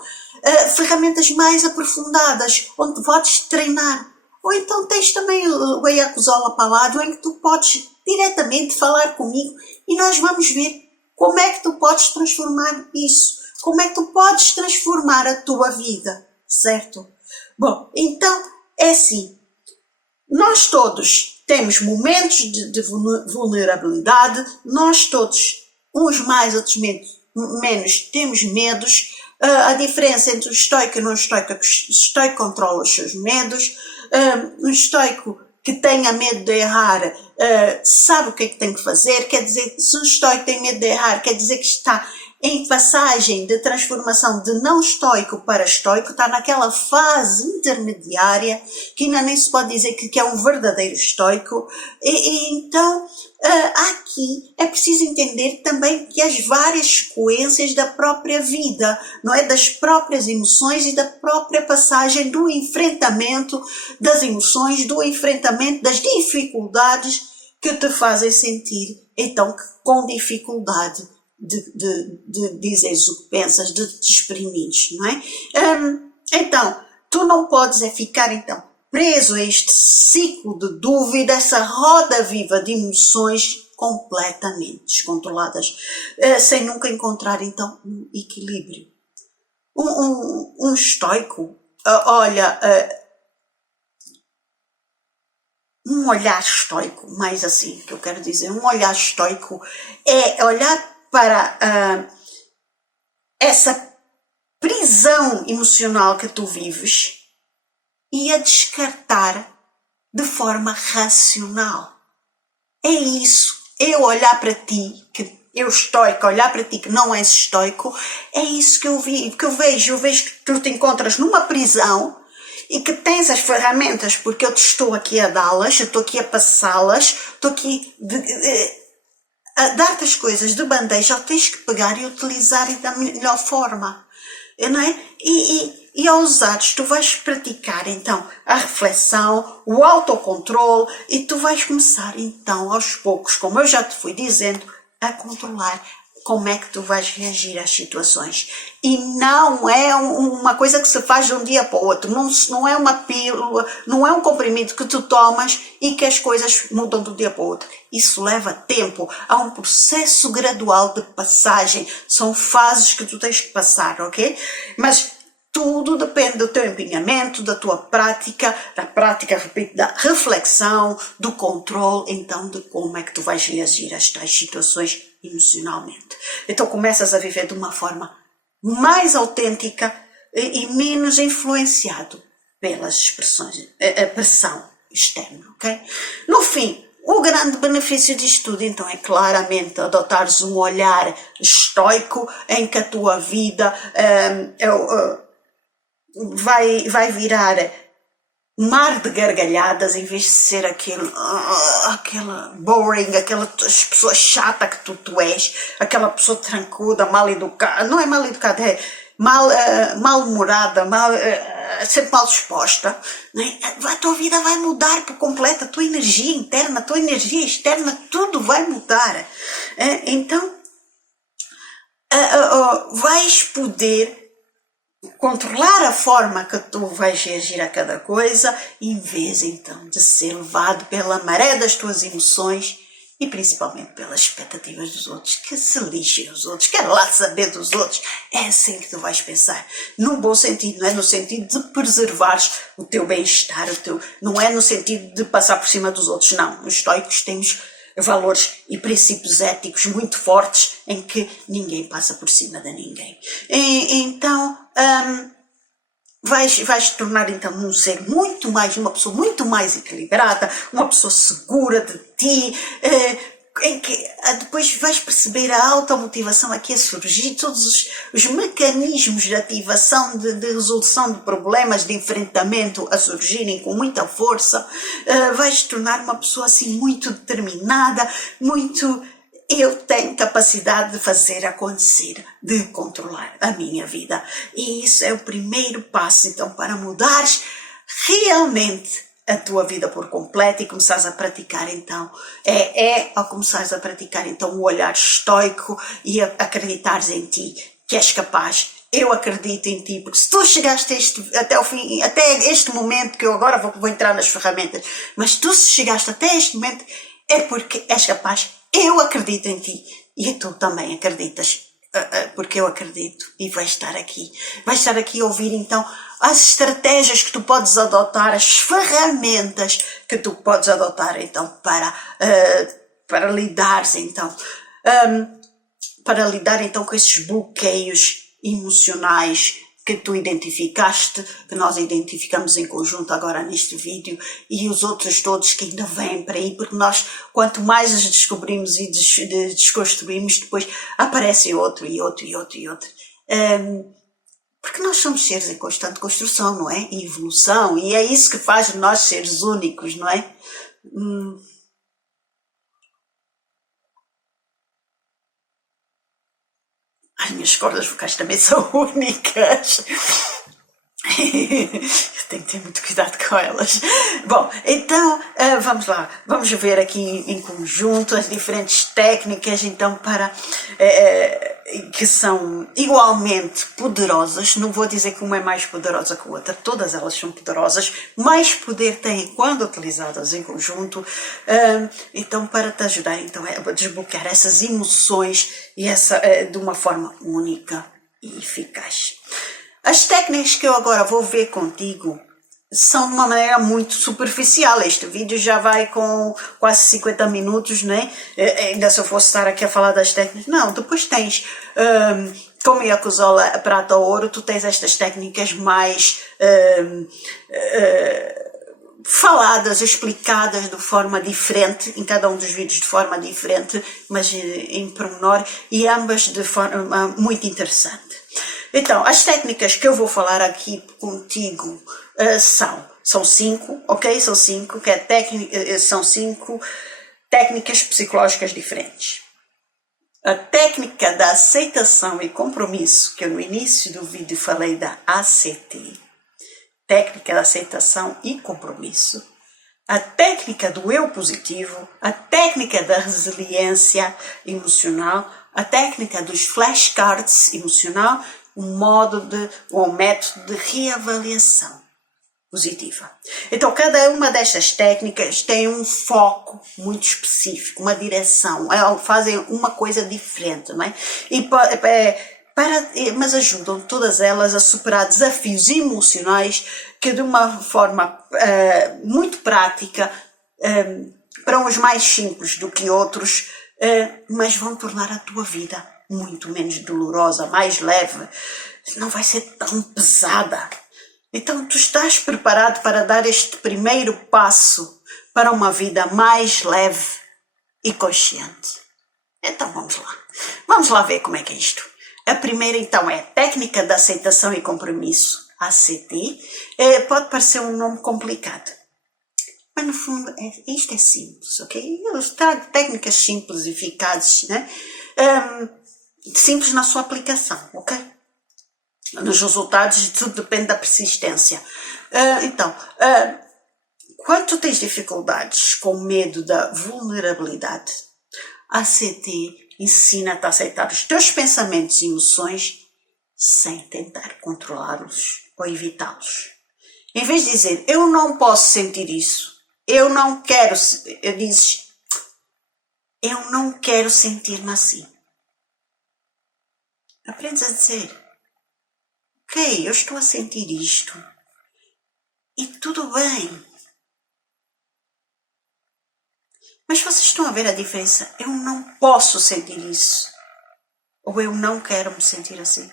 ferramentas mais aprofundadas, onde podes treinar. Ou então tens também o Yakuzola Paládio, em que tu podes diretamente falar comigo e nós vamos ver como é que tu podes transformar isso, como é que tu podes transformar a tua vida, certo? Bom, então é assim, nós todos temos momentos de vulnerabilidade, nós todos, uns mais, outros menos, temos medos. A diferença entre o estoico e o não estoico é que o estoico controla os seus medos, o estoico que tenha medo de errar sabe o que é que tem que fazer, quer dizer, se o estoico tem medo de errar, quer dizer que está em passagem de transformação de não estoico para estoico, está naquela fase intermediária que ainda nem se pode dizer que é um verdadeiro estoico. Então, aqui é preciso entender também que as várias sequências da própria vida, não é? Das próprias emoções e da própria passagem do enfrentamento das emoções, do enfrentamento das dificuldades que te fazem sentir, então, com dificuldade de dizeres o que pensas, de te exprimires, não é? Então, tu não podes ficar, então, preso a este ciclo de dúvida, essa roda viva de emoções completamente descontroladas, sem nunca encontrar, então, um equilíbrio. Um estoico, olha, um olhar estoico, mais assim que eu quero dizer, um olhar estoico é olhar para essa prisão emocional que tu vives e a descartar de forma racional. É isso. Eu olhar para ti, que eu estoico, olhar para ti que não és estoico, é isso que eu vejo. Eu vejo que tu te encontras numa prisão e que tens as ferramentas, porque eu te estou aqui a dá-las, eu estou aqui a passá-las, estou aqui a dar-te as coisas de bandeja, tens que pegar e utilizar da melhor forma, não é? E ao usares, tu vais praticar então a reflexão, o autocontrole e tu vais começar então aos poucos, como eu já te fui dizendo, a controlar como é que tu vais reagir às situações. E não é uma coisa que se faz de um dia para o outro, não é uma pílula, não é um comprimido que tu tomas e que as coisas mudam de um dia para o outro. Isso leva tempo, há um processo gradual de passagem, são fases que tu tens que passar, ok? Mas tudo depende do teu empenhamento, da tua prática, repito, da reflexão, do controle, então, de como é que tu vais reagir a estas situações emocionalmente. Então começas a viver de uma forma mais autêntica e menos influenciado pelas expressões, a pressão externa, ok? No fim, o grande benefício disto tudo, então, é claramente adotares um olhar estoico em que a tua vida vai virar mar de gargalhadas em vez de ser aquela boring, aquela pessoa chata que tu és, aquela pessoa tranquila, mal educada, não é mal educada, é mal-humorada, sempre mal disposta, né? A tua vida vai mudar por completo, a tua energia interna, a tua energia externa, tudo vai mudar. Então, vais poder controlar a forma que tu vais reagir a cada coisa, em vez então de ser levado pela maré das tuas emoções e principalmente pelas expectativas dos outros, que se lixem os outros, quer lá saber dos outros. É assim que tu vais pensar, no bom sentido, não é no sentido de preservares o teu bem-estar, não é no sentido de passar por cima dos outros, não. Os estoicos temos valores e princípios éticos muito fortes em que ninguém passa por cima de ninguém. Então, vais te tornar então um ser uma pessoa muito mais equilibrada, uma pessoa segura de ti, em que depois vais perceber a automotivação aqui a surgir, todos os mecanismos de ativação, de resolução de problemas, de enfrentamento a surgirem com muita força. Vais te tornar uma pessoa assim muito determinada, eu tenho capacidade de fazer acontecer, de controlar a minha vida. E isso é o primeiro passo, então, para mudares realmente a tua vida por completo e começares a praticar, então, ao começares a praticar, então, o olhar estoico e acreditares em ti, que és capaz. Eu acredito em ti, porque se tu chegaste até este momento, que eu agora vou entrar nas ferramentas, mas tu se chegaste até este momento, é porque és capaz. Eu acredito em ti e tu também acreditas, porque eu acredito, e vais estar aqui a ouvir então as estratégias que tu podes adotar, as ferramentas que tu podes adotar então para lidares então com esses bloqueios emocionais que tu identificaste, que nós identificamos em conjunto agora neste vídeo, e os outros todos que ainda vêm para aí, porque nós, quanto mais os descobrimos e desconstruímos, depois aparece outro e outro e outro e outro. Porque nós somos seres em constante construção, não é? E evolução, e é isso que faz de nós seres únicos, não é? As minhas cordas vocais também são únicas. Tenho que ter muito cuidado com elas. Bom, então vamos lá. Vamos ver aqui em conjunto as diferentes técnicas, então, para que são igualmente poderosas. Não vou dizer que uma é mais poderosa que a outra, todas elas são poderosas. Mais poder têm quando utilizadas em conjunto. Então, para te ajudar então, a desbloquear essas emoções e de uma forma única e eficaz. As técnicas que eu agora vou ver contigo são de uma maneira muito superficial. Este vídeo já vai com quase 50 minutos, né? Ainda se eu fosse estar aqui a falar das técnicas. Não, depois tens, como Yakuzola, prata ou ouro, tu tens estas técnicas mais faladas, explicadas de forma diferente, em cada um dos vídeos de forma diferente, mas em pormenor, e ambas de forma muito interessante. Então, as técnicas que eu vou falar aqui contigo são 5, ok? São 5, são 5 técnicas psicológicas diferentes. A técnica da aceitação e compromisso, que eu no início do vídeo falei da ACT, técnica da aceitação e compromisso, a técnica do eu positivo, a técnica da resiliência emocional, a técnica dos flashcards emocional, o método de reavaliação positiva. Então, cada uma destas técnicas tem um foco muito específico, uma direção, fazem uma coisa diferente, não é? Mas ajudam todas elas a superar desafios emocionais que de uma forma muito prática, para uns mais simples do que outros, mas vão tornar a tua vida muito menos dolorosa, mais leve, não vai ser tão pesada. Então, tu estás preparado para dar este primeiro passo para uma vida mais leve e consciente? Então, vamos lá. Vamos lá ver como é que é isto. A primeira, então, é a técnica de aceitação e compromisso, ACT. Pode parecer um nome complicado, mas no fundo isto é simples, ok? Eu trago técnicas simples, eficazes, né? Simples na sua aplicação, ok? Nos resultados, tudo depende da persistência. Quando tu tens dificuldades com medo da vulnerabilidade, a ACT ensina-te a aceitar os teus pensamentos e emoções sem tentar controlá-los ou evitá-los. Em vez de dizer, eu não posso sentir isso, eu não quero, dizes, eu não quero sentir-me assim. Aprendes a dizer, ok, eu estou a sentir isto e tudo bem. Mas vocês estão a ver a diferença? Eu não posso sentir isso. Ou eu não quero me sentir assim.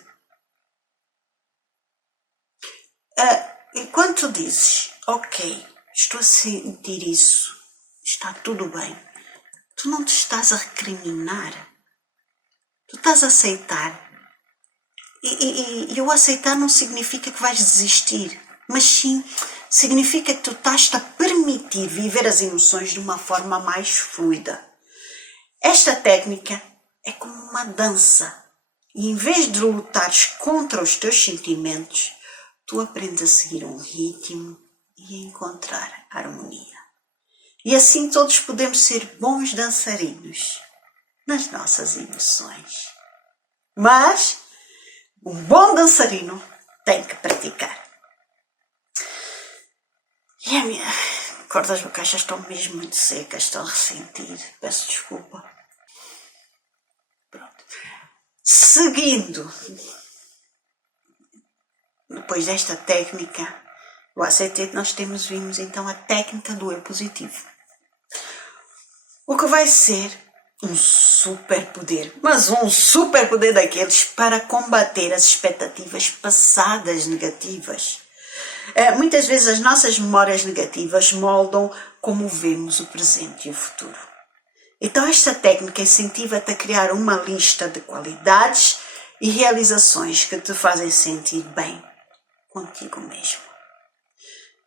E quando tu dizes, ok, estou a sentir isso, está tudo bem, tu não te estás a recriminar. Tu estás a aceitar. E o aceitar não significa que vais desistir, mas sim significa que tu estás-te a permitir viver as emoções de uma forma mais fluida. Esta técnica é como uma dança. E em vez de lutares contra os teus sentimentos, tu aprendes a seguir um ritmo e a encontrar harmonia. E assim todos podemos ser bons dançarinos nas nossas emoções. Mas um bom dançarino tem que praticar. E a minha cordas vocais já estão mesmo muito secas, estão a ressentir. Peço desculpa. Pronto. Seguindo, depois desta técnica, o ACT, nós vimos então a técnica do eu positivo. O que vai ser um superpoder, mas um superpoder daqueles para combater as expectativas passadas negativas. Muitas vezes as nossas memórias negativas moldam como vemos o presente e o futuro. Então esta técnica incentiva-te a criar uma lista de qualidades e realizações que te fazem sentir bem contigo mesmo.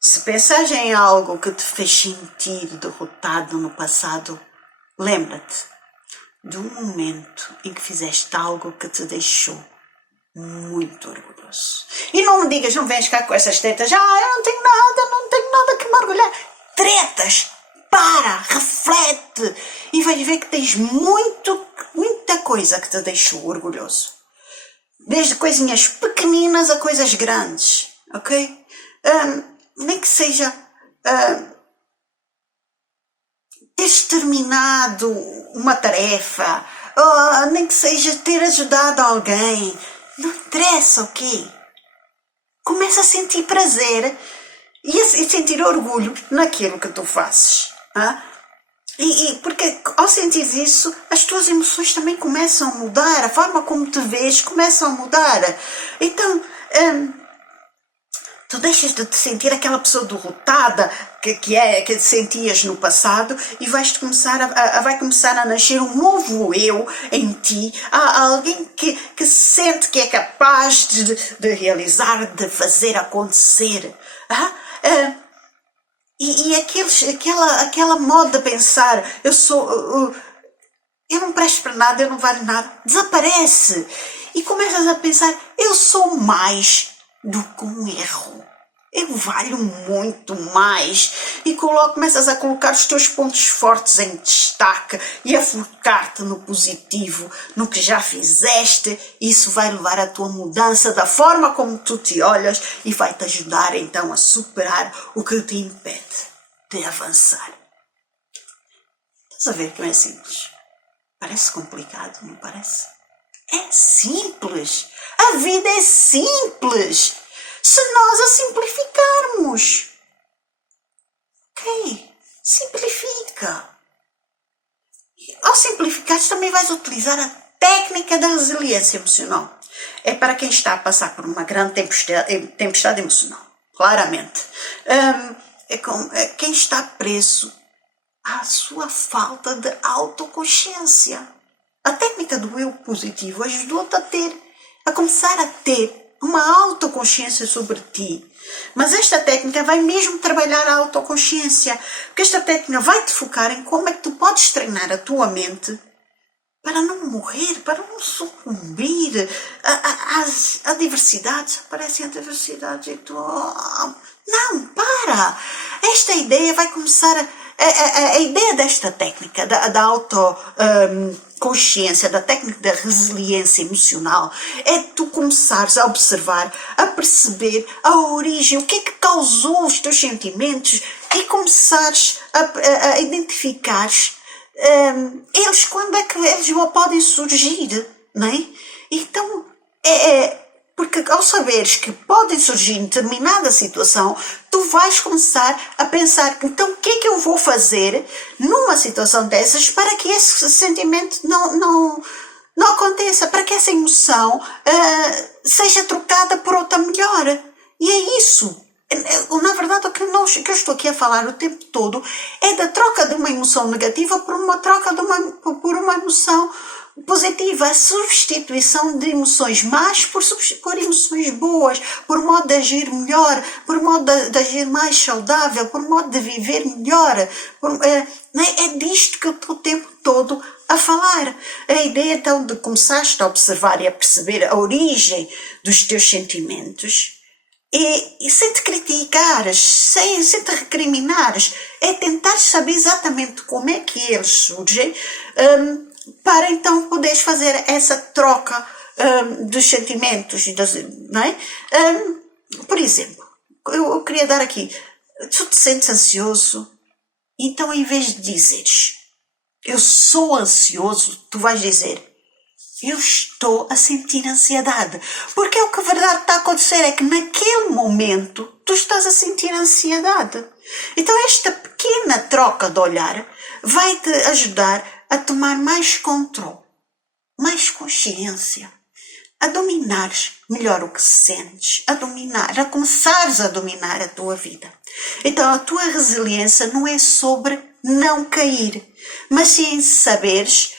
Se pensares em algo que te fez sentir derrotado no passado, lembra-te de um momento em que fizeste algo que te deixou muito orgulhoso. E não me digas, não vens cá com essas tretas, eu não tenho nada que me orgulhar. Tretas! Para, reflete e vais ver que tens muita coisa que te deixou orgulhoso. Desde coisinhas pequeninas a coisas grandes, ok? Nem que seja teres terminado uma tarefa, nem que seja ter ajudado alguém, não interessa, ok? Começa a sentir prazer e a sentir orgulho naquilo que tu fazes. Porque ao sentir isso, as tuas emoções também começam a mudar, a forma como te vês começa a mudar. Então, tu deixas de te sentir aquela pessoa derrotada que te sentias no passado e vai começar a nascer um novo eu em ti, alguém que sente que é capaz de realizar, de fazer acontecer. E aquela moda de pensar, eu não presto para nada, eu não valho nada, desaparece. E começas a pensar, eu sou mais do que um erro. Eu valho muito mais. E começas a colocar os teus pontos fortes em destaque e a focar-te no positivo, no que já fizeste. Isso vai levar à tua mudança da forma como tu te olhas e vai-te ajudar então a superar o que te impede de avançar. Estás a ver que não é simples? Parece complicado, não parece? É simples. A vida é simples. Se nós a simplificarmos. Ok? Simplifica. E ao simplificares também vais utilizar a técnica da resiliência emocional. É para quem está a passar por uma grande tempestade emocional. Claramente. É quem está preso à sua falta de autoconsciência. A técnica do eu positivo ajudou-te a começar a ter uma autoconsciência sobre ti. Mas esta técnica vai mesmo trabalhar a autoconsciência. Porque esta técnica vai-te focar em como é que tu podes treinar a tua mente para não morrer, para não sucumbir às adversidades. Aparecem adversidades e tu... Não, para! Esta ideia vai começar a ideia desta técnica, da autoconsciência, da técnica da resiliência emocional, é tu começares a observar, a perceber a origem, o que é que causou os teus sentimentos e começares a identificar eles, quando é que eles podem surgir, não é? Então, porque ao saberes que podem surgir em determinada situação, tu vais começar a pensar, então o que é que eu vou fazer numa situação dessas para que esse sentimento não aconteça, para que essa emoção seja trocada por outra melhor. E é isso. Na verdade, o que eu estou aqui a falar o tempo todo é da troca de uma emoção negativa por uma troca por uma emoção positiva, a substituição de emoções más por emoções boas, por modo de agir melhor, por modo de agir mais saudável, por modo de viver melhor. É disto que eu estou o tempo todo a falar. A ideia então de começares a observar e a perceber a origem dos teus sentimentos e sem te criticares, sem te recriminares, é tentar saber exatamente como é que eles surgem, para então poderes fazer essa troca dos sentimentos. Não é? Por exemplo, eu queria dar aqui, tu te sentes ansioso, então em vez de dizeres, eu sou ansioso, tu vais dizer, eu estou a sentir ansiedade. Porque o que a verdade está a acontecer é que naquele momento tu estás a sentir ansiedade. Então esta pequena troca de olhar vai-te ajudar a tomar mais controle, mais consciência, a dominares melhor o que sentes, a começares a dominar a tua vida. Então a tua resiliência não é sobre não cair, mas sim saberes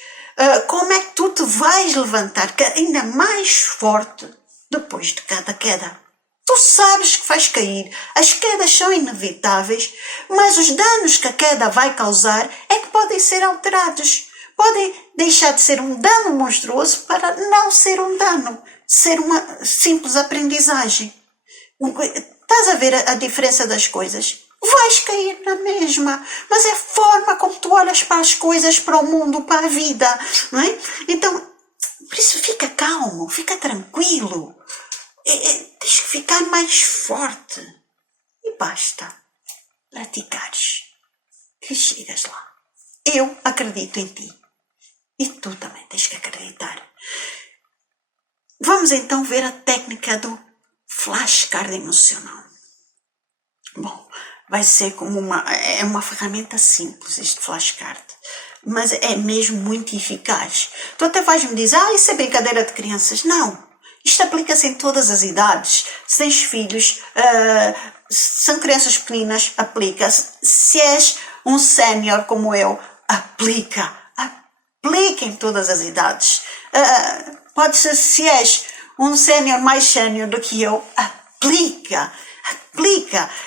como é que tu te vais levantar ainda mais forte depois de cada queda. Tu sabes que vais cair, as quedas são inevitáveis, mas os danos que a queda vai causar é que podem ser alterados. Podem deixar de ser um dano monstruoso para não ser um dano, ser uma simples aprendizagem. Estás a ver a diferença das coisas? Vais cair na mesma, mas é a forma como tu olhas para as coisas, para o mundo, para a vida, não é? Então, por isso fica calmo, fica tranquilo. Tens que ficar mais forte. E basta praticares que chegas lá. Eu acredito em ti. E tu também tens que acreditar. Vamos então ver a técnica do flashcard emocional. Bom, vai ser como uma ferramenta simples este flashcard, mas é mesmo muito eficaz. Tu até vais-me dizer, isso é brincadeira de crianças. Não, isto aplica-se em todas as idades. Se tens filhos, se são crianças pequenas, aplica-se. Se és um sénior como eu, aplica em todas as idades. Pode ser, se és um sénior mais sénior do que eu, aplica.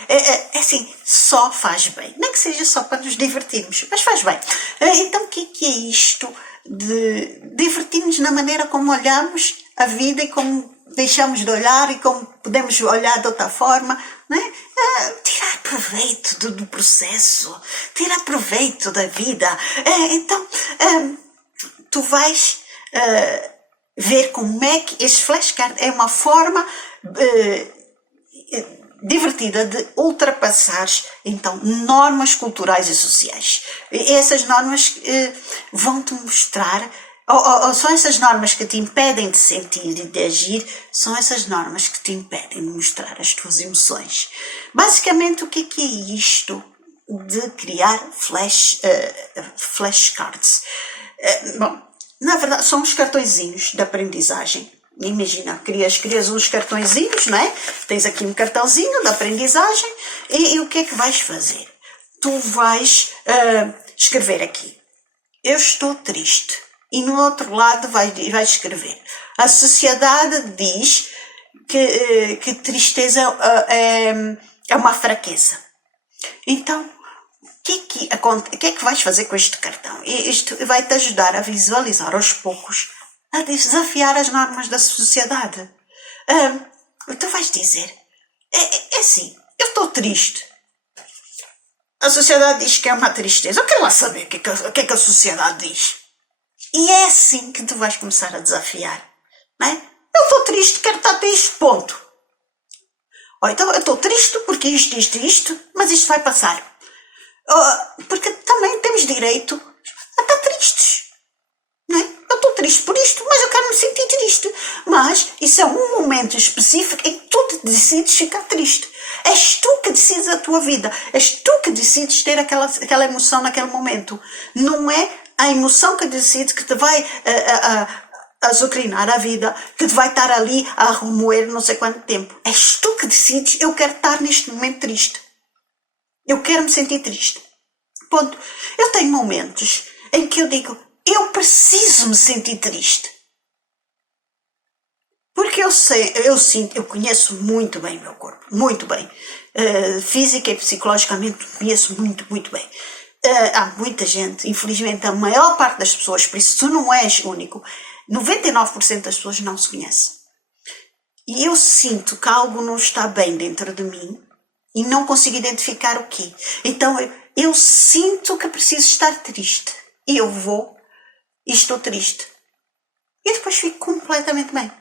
É assim, só faz bem. Nem que seja só para nos divertirmos, mas faz bem. Então o que é isto de divertir-nos na maneira como olhamos a vida e como deixamos de olhar e como podemos olhar de outra forma, não é? Tirar proveito do processo, tirar proveito da vida. Então, tu vais ver como é que este flashcard é uma forma divertida de ultrapassares então normas culturais e sociais. E essas normas vão-te mostrar, ou são essas normas que te impedem de sentir e de agir, são essas normas que te impedem de mostrar as tuas emoções. Basicamente, o que é isto de criar flashcards? Bom, na verdade, são os cartõezinhos de aprendizagem. Imagina, crias uns cartõezinhos, não é? Tens aqui um cartãozinho de aprendizagem e o que é que vais fazer? Tu vais escrever aqui, eu estou triste. E no outro lado vais escrever, a sociedade diz que tristeza é uma fraqueza. Então, o que é que vais fazer com este cartão? Isto vai-te ajudar a visualizar aos poucos, a desafiar as normas da sociedade. Tu vais dizer, é assim, eu estou triste. A sociedade diz que é uma tristeza. Eu quero lá saber o que é que a sociedade diz. E é assim que tu vais começar a desafiar. Não é? Eu estou triste, quero estar triste, ponto. Ou então, eu estou triste porque isto, mas isto vai passar. Porque também temos direito a estar tristes. Não é? Eu estou triste por isto, mas eu quero me sentir triste. Mas isso é um momento específico em que tu decides ficar triste. És tu que decides a tua vida. És tu que decides ter aquela emoção naquele momento. Não é a emoção que decide que te vai azucrinar a vida, que te vai estar ali a remoer não sei quanto tempo. És tu que decides, eu quero estar neste momento triste. Eu quero me sentir triste. Ponto. Eu tenho momentos em que eu digo, eu preciso me sentir triste. Porque eu conheço muito bem o meu corpo, muito bem. Física e psicologicamente conheço muito, muito bem. Há muita gente, infelizmente a maior parte das pessoas, por isso tu não és único, 99% das pessoas não se conhecem. E eu sinto que algo não está bem dentro de mim e não consigo identificar o quê. Então eu sinto que preciso estar triste. E eu vou e estou triste. E depois fico completamente bem.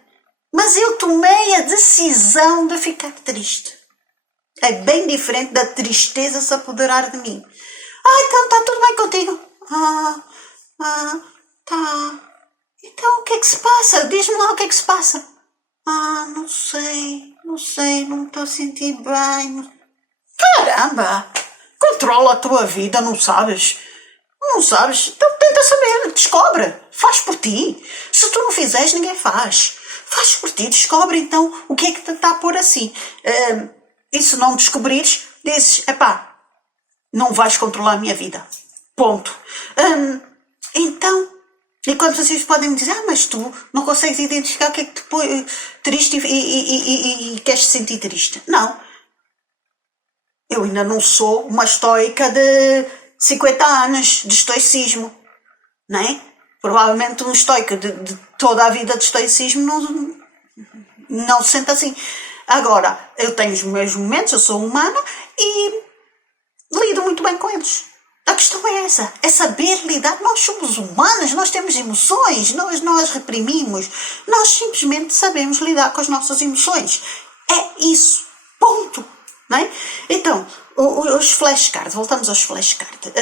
Mas eu tomei a decisão de ficar triste. É bem diferente da tristeza se apoderar de mim. Então está tudo bem contigo? Tá. Então o que é que se passa? Diz-me lá o que é que se passa. Não sei, não me estou a sentir bem. Caramba! Controla a tua vida, não sabes? Não sabes? Então tenta saber, descobre, faz por ti. Se tu não fizeres, ninguém faz. Faz por ti, descobre então o que é que te está a pôr assim. E se não descobrires, dizes, epá, não vais controlar a minha vida. Ponto. Então, e quando vocês podem me dizer, mas tu não consegues identificar o que é que te põe triste e queres te sentir triste. Não. Eu ainda não sou uma estoica de 50 anos de estoicismo, não é? Provavelmente um estoico de toda a vida de estoicismo não se sente assim. Agora, eu tenho os meus momentos, eu sou humana e lido muito bem com eles. A questão é essa, é saber lidar. Nós somos humanos, nós temos emoções, nós não as reprimimos. Nós simplesmente sabemos lidar com as nossas emoções. É isso, ponto. Não é? Então, os flashcards, voltamos aos flashcards.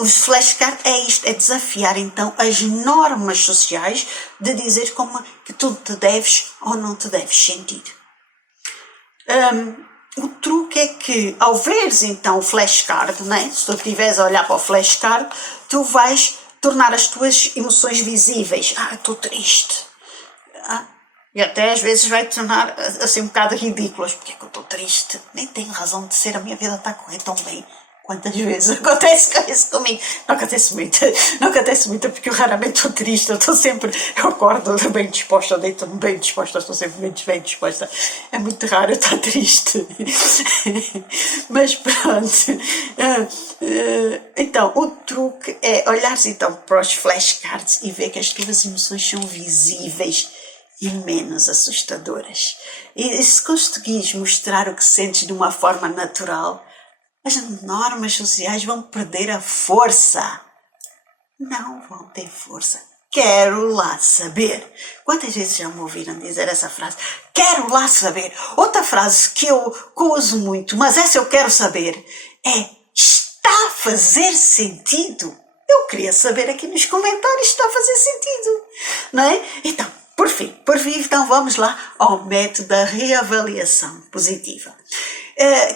Os flashcards é isto, é desafiar então as normas sociais de dizer como que tu te deves ou não te deves sentir. O truque é que, ao veres então o flashcard, né? Se tu estiveres a olhar para o flashcard, tu vais tornar as tuas emoções visíveis. Estou triste. E até às vezes vai tornar assim um bocado ridículas. Porque é que eu estou triste? Nem tenho razão de ser, a minha vida está a correr tão bem. Quantas vezes acontece isso comigo? Não acontece muito porque eu raramente estou triste, eu acordo bem disposta, eu deito-me bem disposta, estou sempre bem disposta. É muito raro eu estar triste. Mas pronto. Então, o truque é olhares então para os flashcards e ver que as tuas emoções são visíveis e menos assustadoras. E se conseguires mostrar o que sentes de uma forma natural, as normas sociais vão perder a força. Não vão ter força. Quero lá saber. Quantas vezes já me ouviram dizer essa frase? Quero lá saber. Outra frase que eu uso muito, mas essa eu quero saber, é: está a fazer sentido? Eu queria saber aqui nos comentários se está a fazer sentido. Não é? Então, por fim, então vamos lá ao método da reavaliação positiva.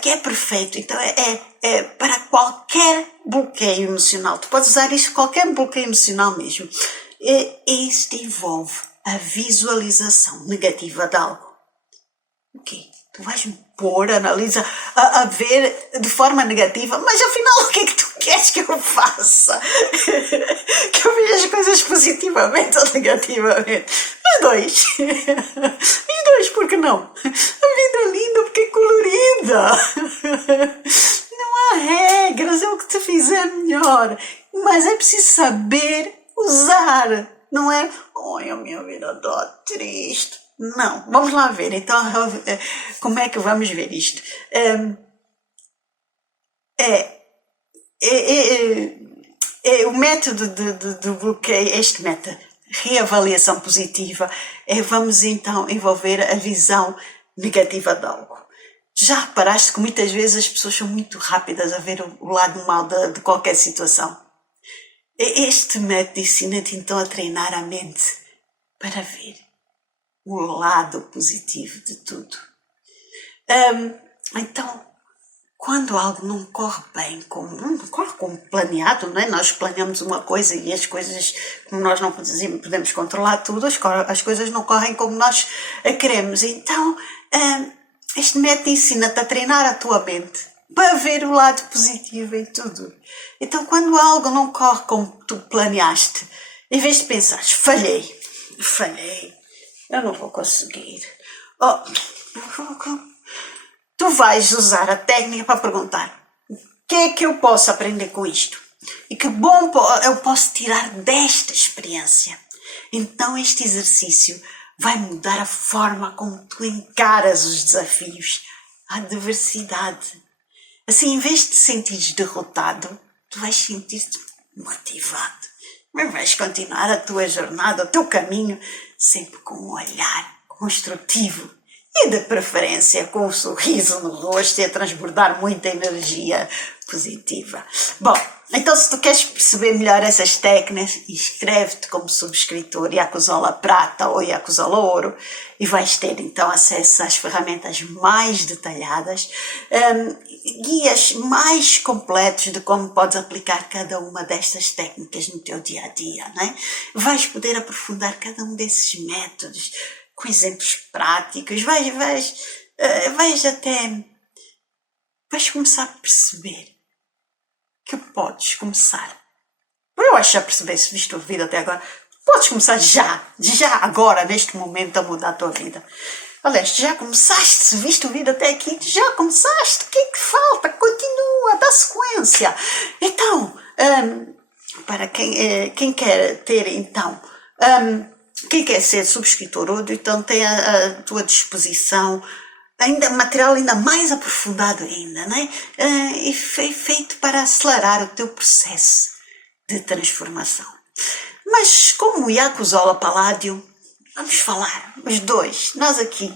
Que é perfeito, então é para qualquer bloqueio emocional. Tu podes usar isto para qualquer bloqueio emocional mesmo. Isto envolve a visualização negativa de algo. O quê? Tu vais-me pôr, analisar, a ver de forma negativa, mas afinal o que é que tu queres que eu faça? Que eu veja as coisas positivamente ou negativamente? Os dois. Os dois, por que não? A vida é linda porque é colorida. Não há regras, é o que te fizer melhor. Mas é preciso saber usar, não é? Ai, a minha vida está triste. Não, vamos lá ver. Então, como é que vamos ver isto? O método de bloqueio, este método, reavaliação positiva, vamos então envolver a visão negativa de algo. Já reparaste que muitas vezes as pessoas são muito rápidas a ver o lado mau de qualquer situação? Este método ensina-te então a treinar a mente para ver o lado positivo de tudo. Então, quando algo não corre bem, não corre como planeado, não é? Nós planeamos uma coisa e as coisas, como nós não podemos controlar tudo, as coisas não correm como nós queremos. Então, este método ensina-te a treinar a tua mente para ver o lado positivo em tudo. Então, quando algo não corre como tu planeaste, em vez de pensar, falhei, eu não vou conseguir. Tu vais usar a técnica para perguntar: o que é que eu posso aprender com isto? E que bom eu posso tirar desta experiência? Então este exercício vai mudar a forma como tu encaras os desafios, a adversidade. Assim, em vez de te sentires derrotado, tu vais sentir-te motivado. Mas vais continuar a tua jornada, o teu caminho, sempre com um olhar construtivo e, de preferência, com um sorriso no rosto e a transbordar muita energia positiva. Bom, Então, se tu queres perceber melhor essas técnicas, inscreve-te como subscritor Yakuzola Prata ou Yakuzola Ouro e vais ter então acesso às ferramentas mais detalhadas, guias mais completos de como podes aplicar cada uma destas técnicas no teu dia a dia, né? Vais poder aprofundar cada um desses métodos com exemplos práticos, vais começar a perceber que podes começar. Eu acho que já percebeste, visto a vida até agora, podes começar já, agora, neste momento, a mudar a tua vida. Aliás, já começaste, visto a vida até aqui, já começaste, o que é que falta? Continua, dá sequência. Então, para quem quer ter, então, quem quer ser subscritor, então tem à tua disposição ainda material ainda mais aprofundado ainda, né? E foi feito para acelerar o teu processo de transformação. Mas como o Yakuzola Palladio, vamos falar, os dois, nós aqui,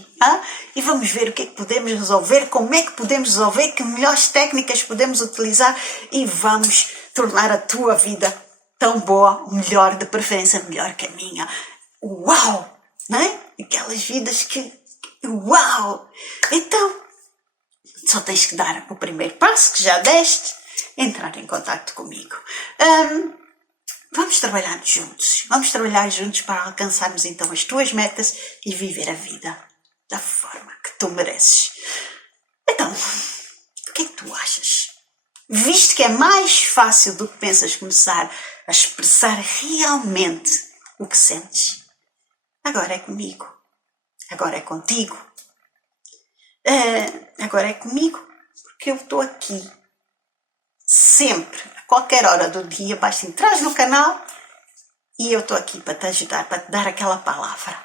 e vamos ver o que é que podemos resolver, como é que podemos resolver, que melhores técnicas podemos utilizar e vamos tornar a tua vida tão boa, melhor, de preferência melhor que a minha. Uau! Né? Aquelas vidas que uau! Então, só tens que dar o primeiro passo, que já deste, entrar em contato comigo. Vamos trabalhar juntos para alcançarmos então as tuas metas e viver a vida da forma que tu mereces. Então, o que é que tu achas? Visto que é mais fácil do que pensas começar a expressar realmente o que sentes, agora é comigo. Agora é contigo. Agora é comigo, porque eu estou aqui. Sempre, a qualquer hora do dia, basta entrar no canal e eu estou aqui para te ajudar, para te dar aquela palavra.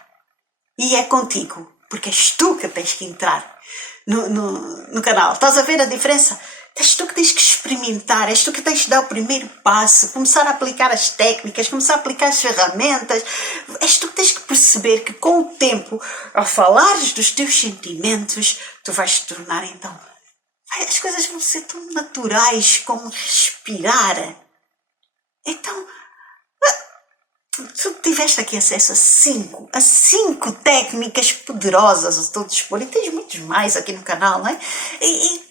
E é contigo, porque és tu que tens que entrar no canal. Estás a ver a diferença? És tu que tens que experimentar, és tu que tens que dar o primeiro passo, começar a aplicar as técnicas, começar a aplicar as ferramentas. És tu que tens que perceber que com o tempo, ao falares dos teus sentimentos, tu vais te tornar então, as coisas vão ser tão naturais como respirar. Então, tu tiveste aqui acesso a cinco técnicas poderosas a teu dispor, e tens muitos mais aqui no canal, não é? E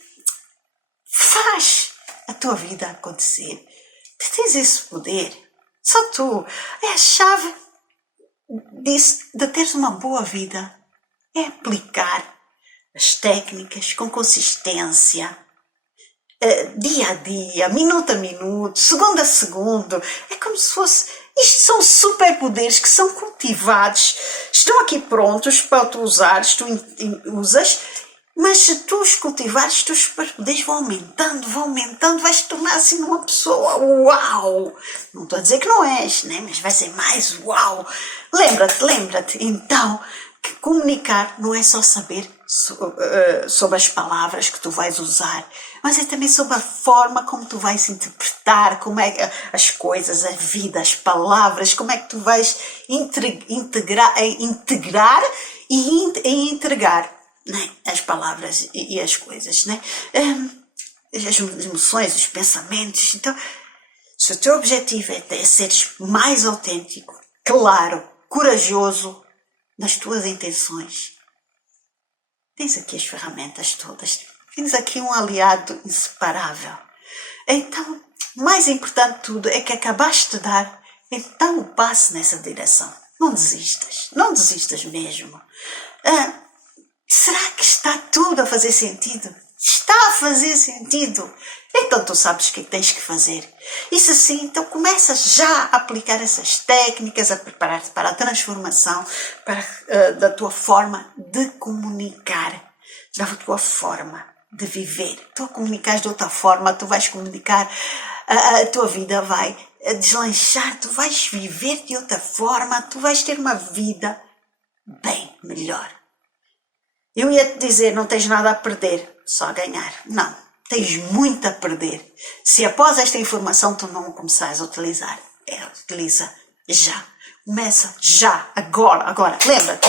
faz a tua vida acontecer. Tu tens esse poder. Só tu. É a chave de teres uma boa vida. É aplicar as técnicas com consistência. Dia a dia, minuto a minuto, segundo a segundo. É como se fosse... Isto são superpoderes que são cultivados. Estão aqui prontos para tu usares. Tu usas... Mas se tu os cultivares, os teus superpoderes vão aumentando, vais te tornar assim uma pessoa uau! Não estou a dizer que não és, né? Mas vai ser mais uau! Lembra-te, então, que comunicar não é só saber sobre as palavras que tu vais usar, mas é também sobre a forma como tu vais interpretar, como é as coisas, a vida, as palavras, como é que tu vais integrar e entregar, né? As palavras e as coisas, né? As emoções, os pensamentos. Então, se o teu objetivo é seres mais autêntico, claro, corajoso nas tuas intenções, tens aqui as ferramentas todas, tens aqui um aliado inseparável. Então, mais importante de tudo é que acabaste de dar então o passo nessa direção. Não desistas mesmo. Será que está tudo a fazer sentido? Está a fazer sentido? Então tu sabes o que tens que fazer. Isso assim, então começa já a aplicar essas técnicas, a preparar-te para a transformação, da tua forma de comunicar, da tua forma de viver. Tu a comunicares de outra forma, tu vais comunicar, a tua vida vai deslanchar, tu vais viver de outra forma, tu vais ter uma vida bem melhor. Eu ia te dizer, não tens nada a perder, só a ganhar. Não, tens muito a perder. Se após esta informação tu não começares a utilizar, utiliza já. Começa já, agora.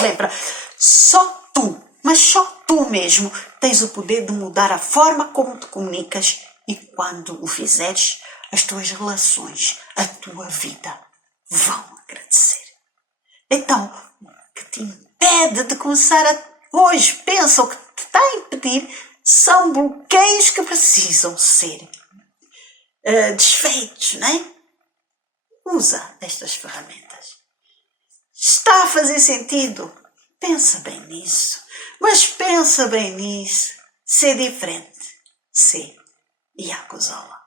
Lembra. Só tu, mas só tu mesmo, tens o poder de mudar a forma como te comunicas e quando o fizeres, as tuas relações, a tua vida vão agradecer. Então, o que te impede de começar hoje, pensa, o que te está a impedir são bloqueios que precisam ser desfeitos, não é? Usa estas ferramentas. Está a fazer sentido? Pensa bem nisso. Mas pensa bem nisso. Ser diferente. Ser Iaco Zola.